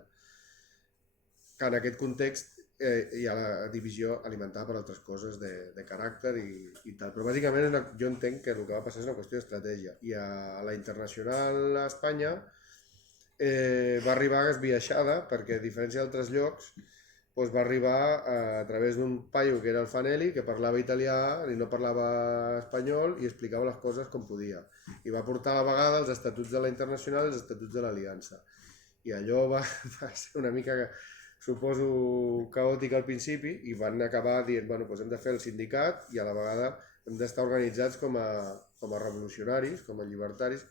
Que en aquest context hi ha la divisió alimentada per altres coses de caràcter i tal. Però bàsicament jo entenc que el que va passar és una qüestió d'estratègia. I a la internacional a Espanya va arribar esbiaixada perquè, a diferència d'altres llocs, va arribar a través d'un paio que era el Fanelli, que parlava italià i no parlava espanyol i explicava les coses com podia. I va portar a la vegada els estatuts de la internacional i els estatuts de l'aliança. I allò va ser una mica, suposo, caòtic al principi, i van acabar dient, bueno, hem de fer el sindicat i a la vegada hem d'estar organitzats com a revolucionaris, com a llibertaris,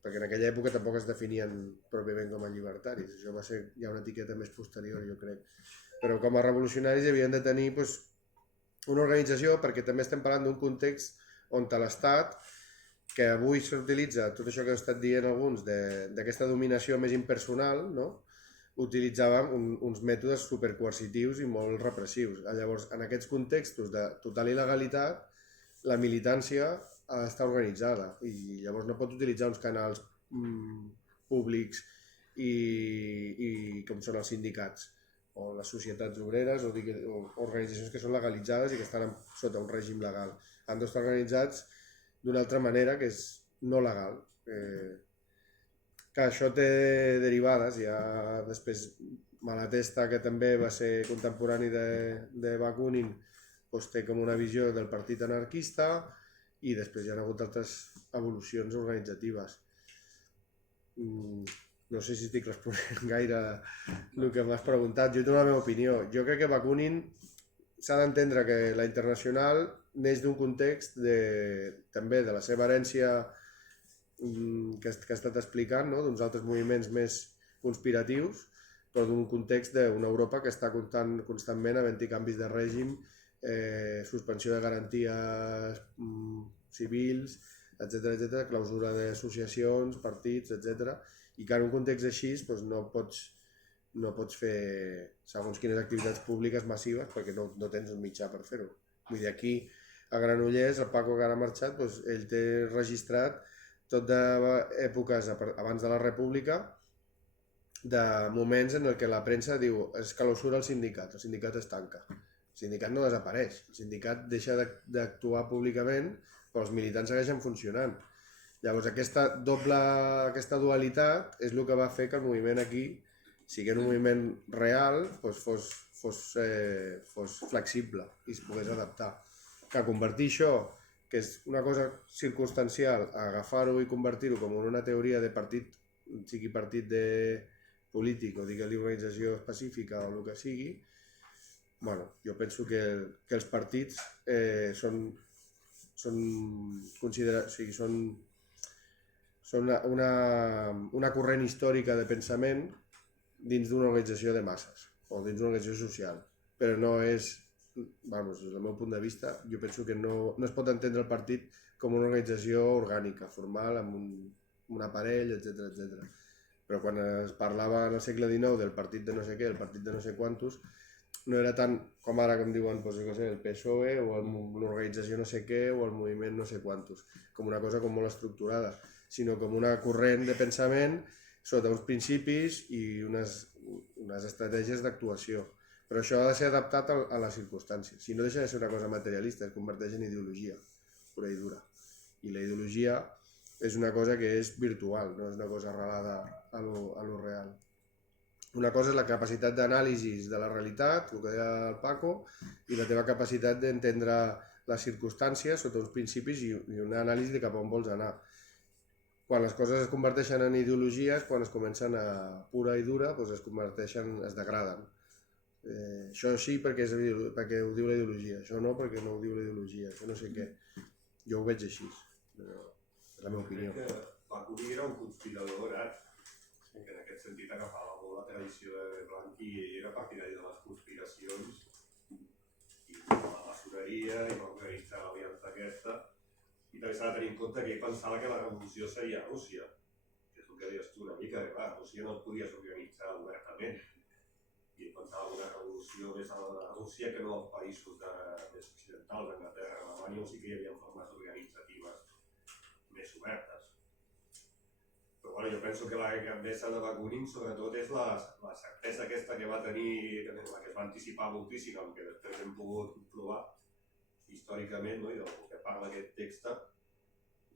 perquè en aquella època tampoc es definien pròpiament com a llibertaris. Això va ser ja una etiqueta més posterior, jo crec. Però com a revolucionaris havien de tenir una organització, perquè també estem parlant d'un context on l'Estat, que avui s'utilitza tot això que heu estat dient alguns, d'aquesta dominació més impersonal, utilitzava uns mètodes supercoercitius i molt repressius. Llavors, en aquests contextos de total il·legalitat, la militància ha d'estar organitzada i llavors no pot utilitzar uns canals públics i com són els sindicats o les societats obreres o organitzacions que són legalitzades i que estan sota un règim legal. Han d'estar organitzats d'una altra manera que és no legal. Que això té derivades, ja després Malatesta, que també va ser contemporani de Bakunin, doncs té com una visió del partit anarquista, i després hi ha hagut altres evolucions organitzatives. No sé si estic responent gaire el que m'has preguntat. Jo tinc la meva opinió. Jo crec que Bakunin s'ha d'entendre que la Internacional neix d'un context també de la seva herència que ha estat explicant, no? D'uns altres moviments més conspiratius, però d'un context d'una Europa que està constantment havent-hi canvis de règim, suspensió de garanties civils, etc., clausura d'associacions, partits, etc. I que en un context així doncs no pots fer segons quines activitats públiques massives perquè no tens un mitjà per fer-ho. Vull dir, aquí a Granollers, el Paco que ara ha marxat, doncs, ell té registrat tot d'èpoques abans de la República, de moments en què la premsa diu es clausura el sindicat es tanca. El sindicat no desapareix, el sindicat deixa d'actuar públicament, però els militants segueixen funcionant. Llavors aquesta dualitat és el que va fer que el moviment aquí, siguent un moviment real, doncs fos flexible i es pogués adaptar. Que convertir això, que és una cosa circumstancial, a agafar-ho i convertir-ho com una teoria de partit, sigui partit polític o digui-li organització específica o el que sigui, bueno, jo penso que els partits són una corrent històrica de pensament dins d'una organització de masses o dins d'una organització social, però no és, des del meu punt de vista, jo penso que no es pot entendre el partit com una organització orgànica, formal, amb un aparell, etc. Però quan es parlava en el segle XIX del partit de no sé què, el partit de no sé quantos, no era tant com ara, com diuen, el PSOE o l'organització no sé què o el moviment no sé quantos, com una cosa com molt estructurada, sinó com una corrent de pensament sota uns principis i unes estratègies d'actuació. Però això ha de ser adaptat a les circumstàncies. Si no deixa de ser una cosa materialista, es converteix en ideologia pura i dura. I la ideologia és una cosa que és virtual, no és una cosa arrelada a lo real. Una cosa és la capacitat d'anàlisi de la realitat, el que deia el Paco, i la teva capacitat d'entendre les circumstàncies sota uns principis i una anàlisi de cap on vols anar. Quan les coses es converteixen en ideologies, quan es comencen a pura i dura, doncs es degraden. Això sí perquè ho diu la ideologia, això no perquè no ho diu la ideologia, això no sé què. Jo ho veig així, és la meva opinió. Crec que Bakunin era un conspirador, que en aquest sentit agafava molt la tradició de Blanqui i era partidari de les conspiracions i de la maçoneria i va organitzar l'aliança aquesta. I també s'ha de tenir en compte que ell pensava que la revolució seria a Rússia, que és el que deies tu una mica, que clar, Rússia no et podies organitzar obertament. I ell pensava en una revolució més a Rússia que no als països més occidentals, Anglaterra, Alemanya, on sí que hi havia formes organitzatives més obertes. Però jo penso que la grandesa de Bakunin sobretot és la certesa aquesta que va tenir, la que es va anticipar moltíssim, el que després hem pogut provar històricament, i del que parla aquest text,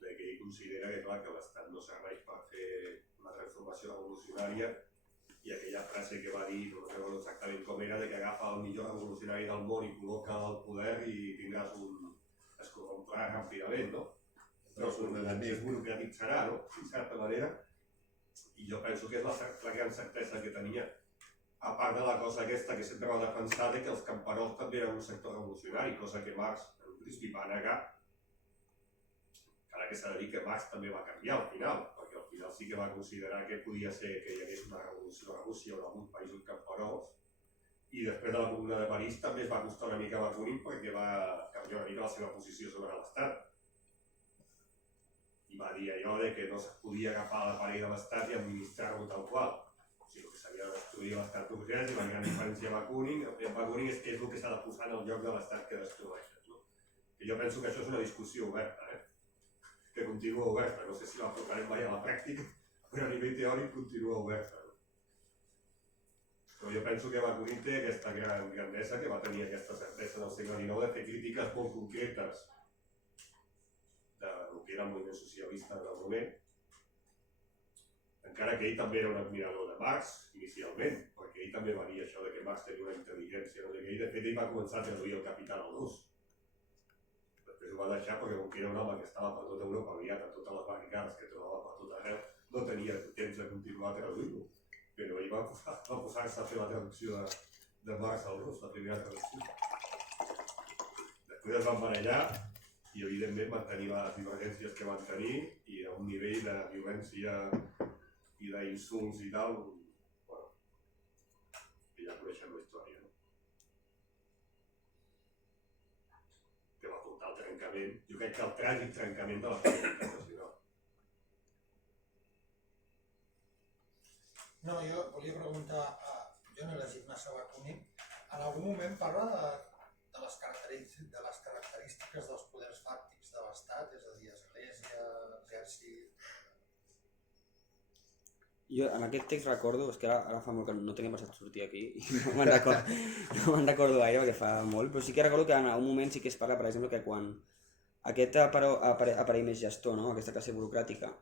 que ell considera que l'Estat no serveix per fer una transformació revolucionària, i aquella frase que va dir, no recordo exactament com era, que agafa el millor revolucionari del món i col·loca al poder i tindràs es corromprà ràpidament, no? Però es burocratitzarà, no? En certa manera. I jo penso que és la gran certesa que tenia, a part de la cosa aquesta que sempre va defensar que els camperols també eren un sector revolucionari, cosa que Marx en un principi va negar, encara que s'ha de dir que Marx també va canviar al final, perquè al final sí que va considerar que podia ser que hi hagués una revolució a Rússia o en alguns països camperols, i després de la Comuna de París també es va costar una mica a Bakunin perquè va canviar una mica la seva posició sobre l'Estat. I va dir allò que no es podia agafar l'aparell de l'Estat i administrar-lo tal qual, sinó que s'havia de destruir l'Estat burgès, i la gran diferència a Bakunin és que és el que s'ha de posar en el lloc de l'Estat que destrueixes. I jo penso que això és una discussió oberta, que continua oberta. No sé si la portarem mai a la pràctica, però a nivell teòric continua oberta. Però jo penso que Bakunin té aquesta gran grandesa, que va tenir aquesta certesa del segle XIX de fer crítiques molt concretes del que era el moviment socialista en el moment, encara que ell també era un admirador de Marx, inicialment, perquè ell també va dir això de que Marx tenia una intel·ligència, no sé què, i de fet ell va començar a traduir el Capital al rus. Després ho va deixar perquè com que era un home que estava per tota Europa, aviat a totes les barricades que trobava per tot arreu, no tenia temps de continuar traduint-ho. Però ell va posar-se a fer la traducció de Marx al rus, la primera traducció. Després es van barallar i evidentment van tenir les divergències que van tenir i a un nivell de violència i d'insults i tal, bueno, que ja coneixem la història, no? Que va portar al trencament, jo crec que el tràgic trencament de la política nacional. No, jo volia preguntar, jo no he llegit massa Bakunin, en algun moment parla de les característiques dels poders fàctics de l'Estat, és a dir, església, exèrcit... Jo en aquest text recordo, és que ara fa molt que no tenia passat sortir aquí i no me'n recordo gaire perquè fa molt, però sí que recordo que en algun moment sí que es parla, per exemple, que quan aquest aparell més gestor, no? Aquesta classe burocràtica,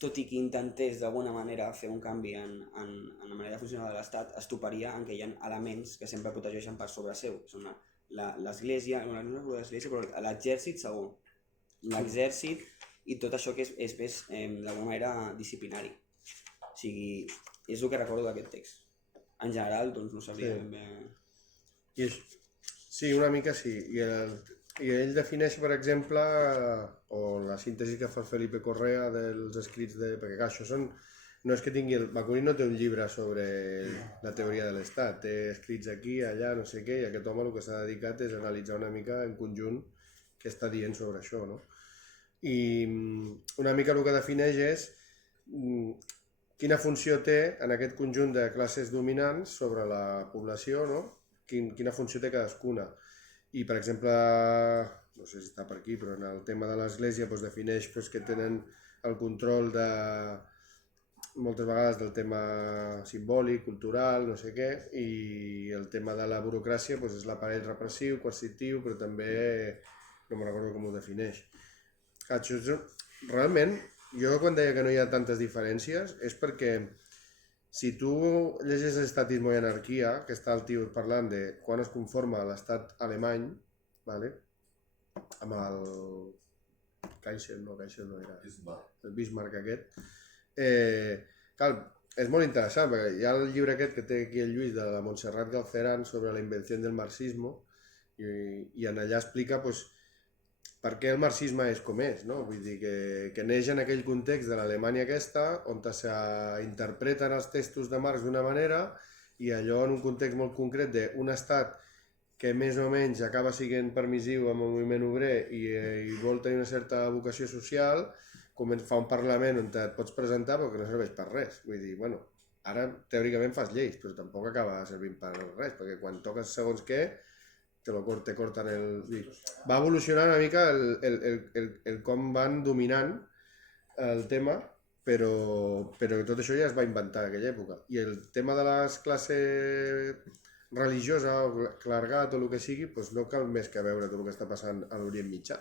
tot i que intentés d'alguna manera fer un canvi en la manera de funcionar de l'Estat, es toparia en que hi ha elements que sempre protegeixen per sobre seu. Són l'església, no l'església, però l'exèrcit segur. L'exèrcit i tot això que és més d'alguna manera disciplinari. O sigui, és el que recordo d'aquest text. En general, doncs no sabria ben bé... Sí, una mica sí. I ell defineix, per exemple, o la síntesi que fa el Felipe Correa dels escrits de... Perquè clar, això són... No és que tingui... Bakunin no té un llibre sobre la teoria de l'Estat, té escrits aquí, allà, no sé què, i aquest home el que s'ha dedicat és analitzar una mica en conjunt què està dient sobre això, no? I una mica el que defineix és quina funció té en aquest conjunt de classes dominants sobre la població, no? Quina funció té cadascuna. I, per exemple, no sé si està per aquí, però en el tema de l'Església defineix que tenen el control de moltes vegades del tema simbòlic, cultural, no sé què, i el tema de la burocràcia és l'aparell repressiu, coercitiu, però també no me'n recordo com ho defineix. Realment, jo quan deia que no hi ha tantes diferències és perquè si tu llegeix Estatismo i anarquia, que està el tio parlant de quan es conforma l'estat alemany, vale? Amb el Kaiser, no era, el Bismarck aquest, clar, és molt interessant, perquè hi ha el llibre aquest que té aquí el Lluís de la Montserrat Galceran sobre la invenció del marxisme i en allà explica per què el marxisme és com és, no? Vull dir que neix en aquell context de l'Alemanya aquesta, on s'interpreten els textos de Marx d'una manera i allò en un context molt concret d'un estat que més o menys acaba sent permissiu amb el moviment obrer i vol tenir una certa vocació social, fa un parlament on et pots presentar però que no serveix per res. Vull dir, bueno, ara teòricament fas lleis, però tampoc acaba servint per res, perquè quan toques segons què, te corten el... Va evolucionar una mica el com van dominant el tema, però tot això ja es va inventar en aquella època. I el tema de les classes religiosa o clergat o el que sigui, no cal més que veure tot el que està passant a l'Orient Mitjà,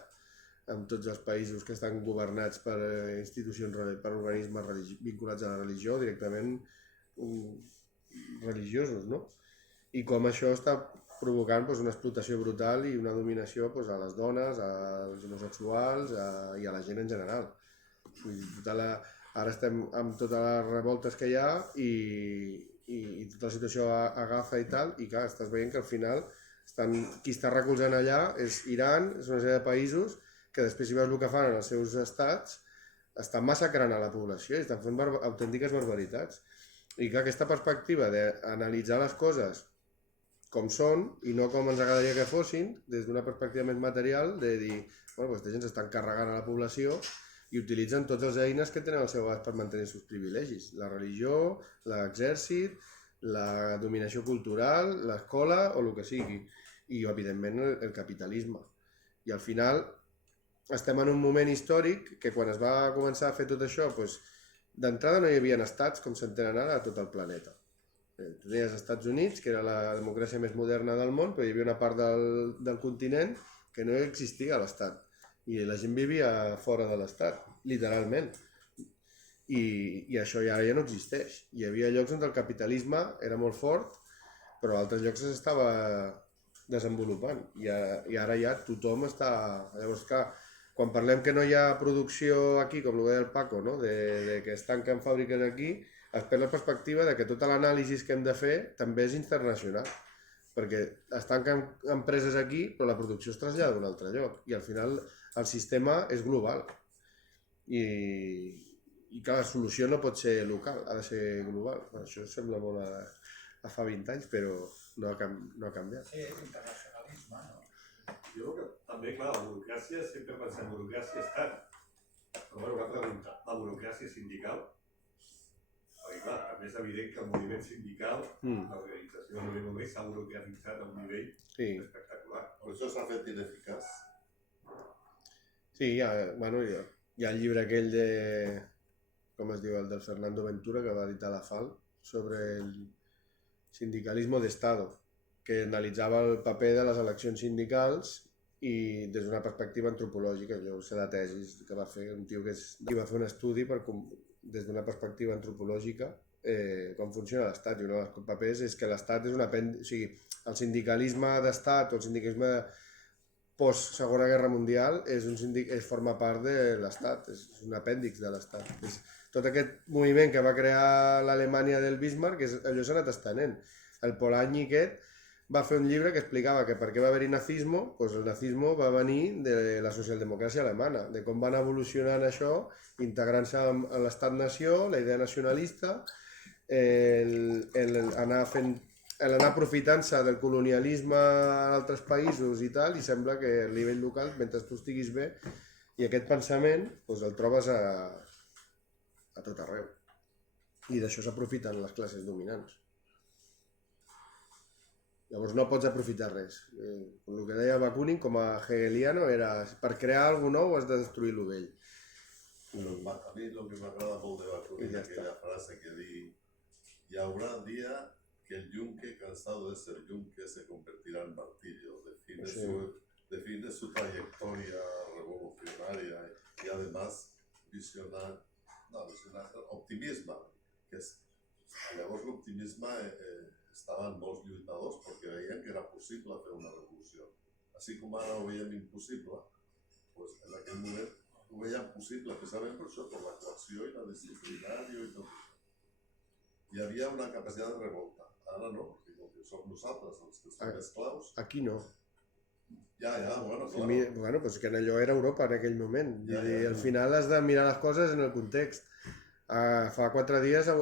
amb tots els països que estan governats per institucions, per organismes vinculats a la religió, directament religiosos, no? I com això està provocant una explotació brutal i una dominació a les dones, als homosexuals i a la gent en general. Ara estem amb totes les revoltes que hi ha i tota la situació agafa i tal, i clar, estàs veient que al final qui està recolzant allà és Iran, és una sèrie de països que després si veus el que fan en els seus estats estan massacrant a la població i estan fent autèntiques barbaritats. I que aquesta perspectiva d'analitzar les coses com són i no com ens agradaria que fossin, des d'una perspectiva més material, de dir, bueno, aquesta gent s'estan carregant a la població i utilitzen totes les eines que tenen al seu abast per mantenir els seus privilegis. La religió, l'exèrcit, la dominació cultural, l'escola o el que sigui. I, evidentment, el capitalisme. I al final estem en un moment històric que quan es va començar a fer tot això, d'entrada no hi havia estats com s'entenen ara a tot el planeta. Tu tenies els Estats Units, que era la democràcia més moderna del món, però hi havia una part del continent que no existia a l'estat. I la gent vivia fora de l'estat, literalment. i això ara ja no existeix. Hi havia llocs on el capitalisme era molt fort, però a altres llocs s'estava desenvolupant i ara ja tothom està... Llavors, clar, quan parlem que no hi ha producció aquí, com ho deia el Paco, no? de que es tanquen fàbriques aquí, es perd la perspectiva de que tota l'anàlisi que hem de fer també és internacional, perquè es tanquen empreses aquí però la producció es trasllada a un altre lloc i al final el sistema és global i clar, la solució no pot ser local, ha de ser global. Això sembla molt a fa 20 anys, però no ha canviat. Sí, l'internacionalisme, no? Jo crec que també, clar, la burocràcia, sempre pensem burocràcia estat. Però bueno, una pregunta, la burocràcia sindical? Perquè clar, també és evident que el moviment sindical, l'organització no només s'ha burocratitzat a un nivell espectacular. Per això s'ha fet ineficaç. Sí, hi ha el llibre aquell de, com es diu, el del Fernando Ventura, que va editar la FAL, sobre el sindicalismo de Estado, que analitzava el paper de les eleccions sindicals i des d'una perspectiva antropològica. Jo sé la tesi que va fer un tio que va fer un estudi des d'una perspectiva antropològica com funciona l'Estat, i un dels papers és que l'Estat és un apèndix, o sigui, el sindicalisme d'Estat o el sindicalisme post-Segona Guerra Mundial forma part de l'Estat, és un apèndix de l'Estat. Tot aquest moviment que va crear l'Alemanya del Bismarck, allò s'ha anat estenent. El Polanyi aquest va fer un llibre que explicava que per què va haver-hi nazisme, doncs el nazisme va venir de la socialdemocràcia alemana, de com van evolucionant això, integrant-se en l'estat-nació, la idea nacionalista, l'anar aprofitant-se del colonialisme en altres països i tal, i sembla que a nivell local, mentre tu estiguis bé, i aquest pensament doncs el trobes a tot arreu. I d'això s'aprofiten les classes dominants. Llavors no pots aprofitar res. El que deia Bakunin, com a hegeliano, era per crear alguna cosa nou has de destruir el vell. A mi el que m'agrada molt de Bakunin és aquella frase que diu: hi haurá un día que el yunque, cansado de ser yunque, se convertirá en martillo. Define su trayectoria revolucionaria y además optimisme. Llavors l'optimisme estaven molts lluitadors perquè veien que era possible fer una revolució. Així com ara ho veiem impossible, doncs en aquell moment ho veiem possible, precisament per això, per la coacció i la disciplina i tot això. Hi havia una capacitat de revolta. Ara no, perquè som nosaltres els que som esclaus. Aquí no. Ja, bueno, clar. Bueno, pues que allò era Europa en aquell moment. Al final has de mirar les coses en el context. Fa 4 dies a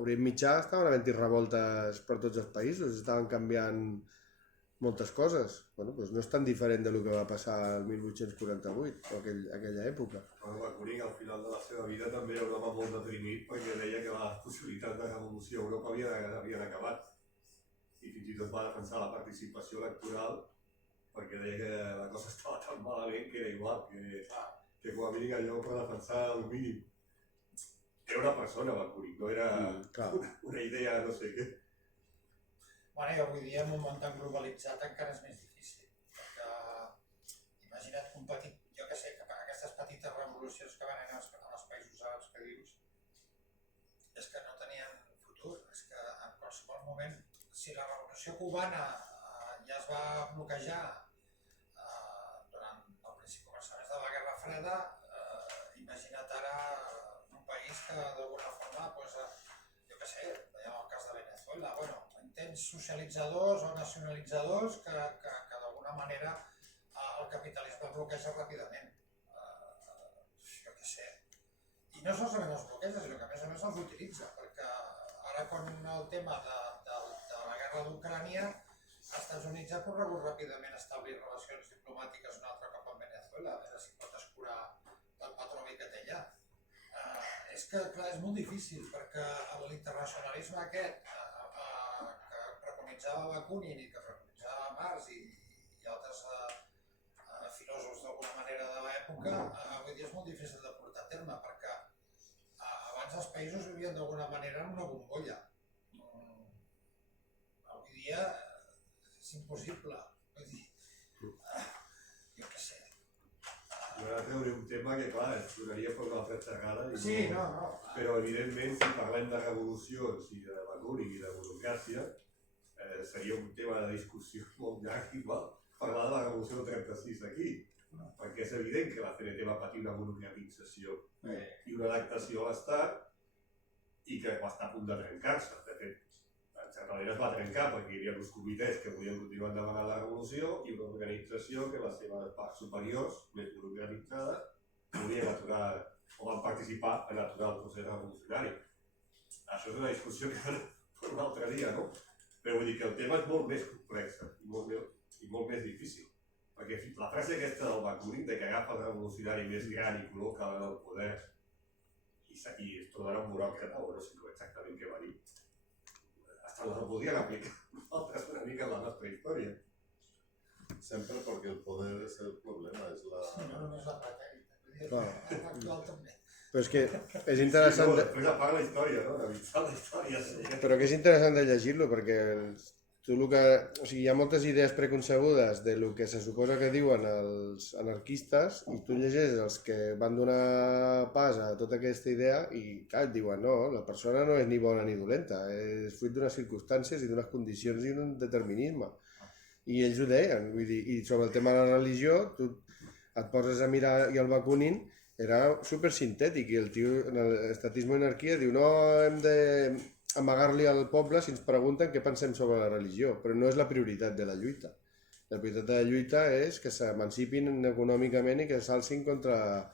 Orient Mitjà estaven havent-hi revoltes per tots els països, estaven canviant moltes coses. Bueno, doncs no és tan diferent del que va passar el 1848, o aquella època. Bakunin al final de la seva vida també era un home molt deprimit perquè deia que les possibilitats de revolució a Europa havien acabat. I fins i tot va defensar la participació electoral perquè deia que la cosa estava tan malament que era igual, que com a mínim allò per defensar el mínim. Era una persona, Bakunin, no era una idea, no sé què. Bueno, i avui dia en un món tan globalitzat encara és més difícil, perquè imagina't un petit, jo què sé, que per aquestes petites revolucions que van anar als països àrabs que dius, és que no tenien futur, és que en qualsevol moment, si la revolució cubana ja es va bloquejar durant el principi començaments de la Guerra Freda, imagina't ara un país que d'alguna forma, jo què sé, veiem el cas de Venezuela, intents socialitzadors o nacionalitzadors que d'alguna manera el capitalisme bloqueja ràpidament. Jo què sé. I no solament els bloqueja, sinó que a més els utilitza, perquè ara quan el tema de la guerra d'Ucrània, els Estats Units ha corregut ràpidament a establir relacions diplomàtiques un altre cop amb Venezuela, a veure si pot escurar del petroli que té allà. És que, clar, és molt difícil, perquè l'internacionalisme aquest que preconitzava Bakunin i que preconitzava Marx i altres filòsofs d'alguna manera de l'època, avui dia és molt difícil de portar a terme, perquè abans els països vivien d'alguna manera en una bombolla. Avui dia és impossible. Vull dir, jo què sé. Jo ara treure un tema que, clar, es donaria per una altra xerrada. Sí, no. Però, evidentment, si parlem de revolucions i de Bakunin i de burocràcia, seria un tema de discussió molt llarg, igual, parlar de la revolució del 36 aquí. Perquè és evident que la CNT va patir una burocratització i una adaptació a l'Estat i que va estar a punt de trencar-se. De fet, en certa manera es va trencar perquè hi havia uns comitès que volien continuar endavant la revolució i una organització que les seves parts superiors, més burocratitzades, volien aturar o van participar en aturar el procés revolucionari. Això és una discussió que per un altre dia, no? Però vull dir que el tema és molt més complex i molt més difícil. Perquè la frase aquesta del Bakunin, de que agafa el revolucionari més gran i col·loca en el poder i es trobarà un buròcrata, o no sé exactament què va dir, hasta la podien aplicar nosaltres una mica en la nostra història. Sempre perquè el poder és el problema, és la... Sí, no només la pretèrica, Clar. l'actual també. Però és que és interessant... Sí, no, després apaga la història, no? Revisar la història. Sí. Però que és interessant de llegir-lo, perquè tu el que... O sigui, hi ha moltes idees preconcebudes de lo que se suposa que diuen els anarquistes i tu llegeixes els que van donar pas a tota aquesta idea i, clar, et diuen no, la persona no és ni bona ni dolenta, és fruit d'unes circumstàncies i d'unes condicions i d'un determinisme. I ells ho deien, vull dir, i sobre el tema de la religió, tu et poses a mirar i el Bakunin era supersintètic i el tio en l'estatisme i anarquia diu no hem d'amagar-li al poble si ens pregunten què pensem sobre la religió, però no és la prioritat de la lluita. La prioritat de la lluita és que s'emancipin econòmicament i que s'alcin contra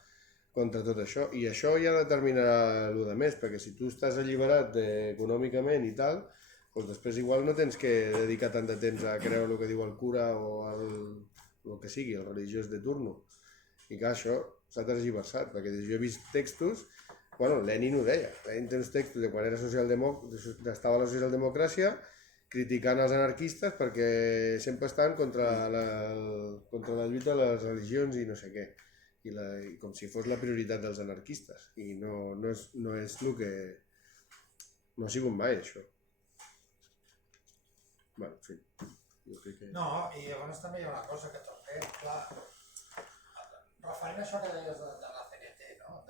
tot això. I això ja determinarà el de més, perquè si tu estàs alliberat econòmicament i tal, doncs després igual no tens que dedicar tant de temps a creure el que diu el cura o el que sigui, el religiós de turno. I clar, això s'ha tergiversat, perquè jo he vist textos, bueno, Lenin ho deia, Lenin té uns textos de quan era estava a la socialdemocràcia criticant els anarquistes perquè sempre estan contra la lluita de les religions i no sé què, i com si fos la prioritat dels anarquistes, i no és el que... no ha sigut mai, això. Bueno, en fi, jo crec que... No, i llavors també hi ha una cosa que també, clar, referent a això que deies de la CNT, no?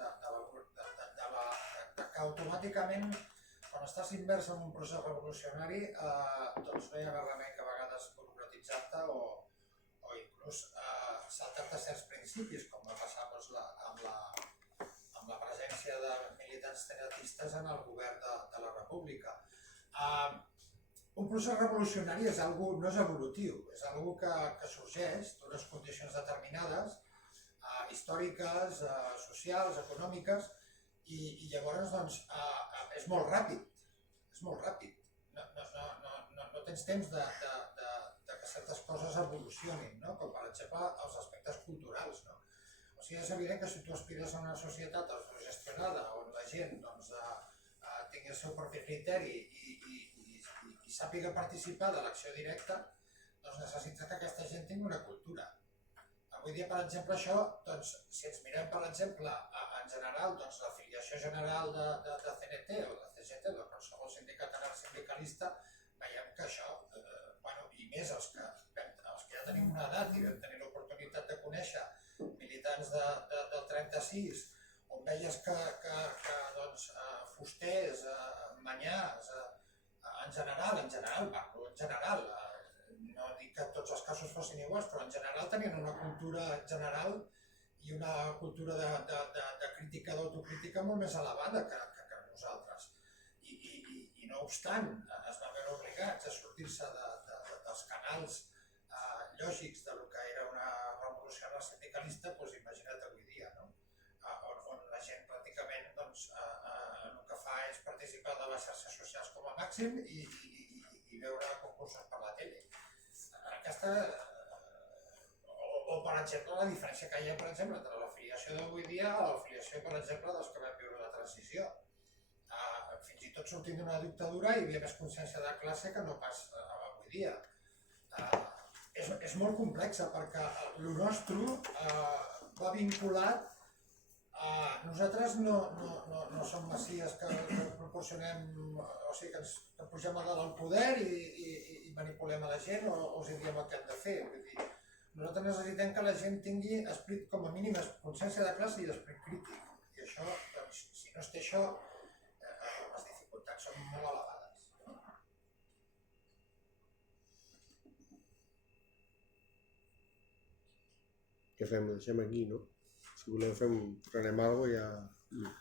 Que automàticament, quan estàs immers en un procés revolucionari, doncs no hi ha més remei que a vegades burocratitzar-te o inclús saltar-te certs principis, com va passar doncs, amb la presència de militants tenatistes en el govern de la República. Un procés revolucionari no és evolutiu, és algo que sorgeix d'unes condicions determinades, històriques, socials, econòmiques, i llavors doncs, és molt ràpid, no tens temps que certes coses evolucionin, no? Com per exemple els aspectes culturals. No? O sigui, és evident que si tu aspires a una societat autogestionada on la gent doncs, tingui el seu propi criteri i sàpiga participar de l'acció directa, doncs necessita que aquesta gent tingui una cultura. Avui dia, per exemple, això, doncs, si ens mirem, per exemple, en general, doncs, l'afiliació general de CNT o de CGT, de qualsevol sindicat anarcosindicalista, veiem que això, i més els que ja tenim una edat i vam tenir l'oportunitat de conèixer militants del 36, on veies que doncs, Fusters, Manyàs, en general, no dic que tots els casos fossin iguals, però en general tenien una cultura general i una cultura de crítica, d'autocrítica molt més elevada que nosaltres. I no obstant, es van veure obligats a sortir-se dels canals lògics del que era una revolució sindicalista, doncs imagina't avui dia, no? On la gent pràcticament el que fa és participar de les xarxes socials com a màxim i veure concursos per la tele. O per exemple, la diferència que hi ha, per exemple, entre l'afiliació d'avui dia a l'afiliació, per exemple, dels que vam viure la transició. Fins i tot sortint d'una dictadura hi havia més consciència de classe que no pas avui dia. És molt complexa perquè el nostre va vinculat a... Nosaltres no som masies que proporcionem, o sigui, que pugem a dalt al poder i manipulem a la gent o els diem el que han de fer. Vull dir, nosaltres necessitem que la gent tingui esperit, com a mínim, consciència de classe i esperit crític. I això, doncs, si no es té això, les dificultats són molt elevades. Què fem? Ho deixem aquí, no? Si voleu frenem alguna cosa ja...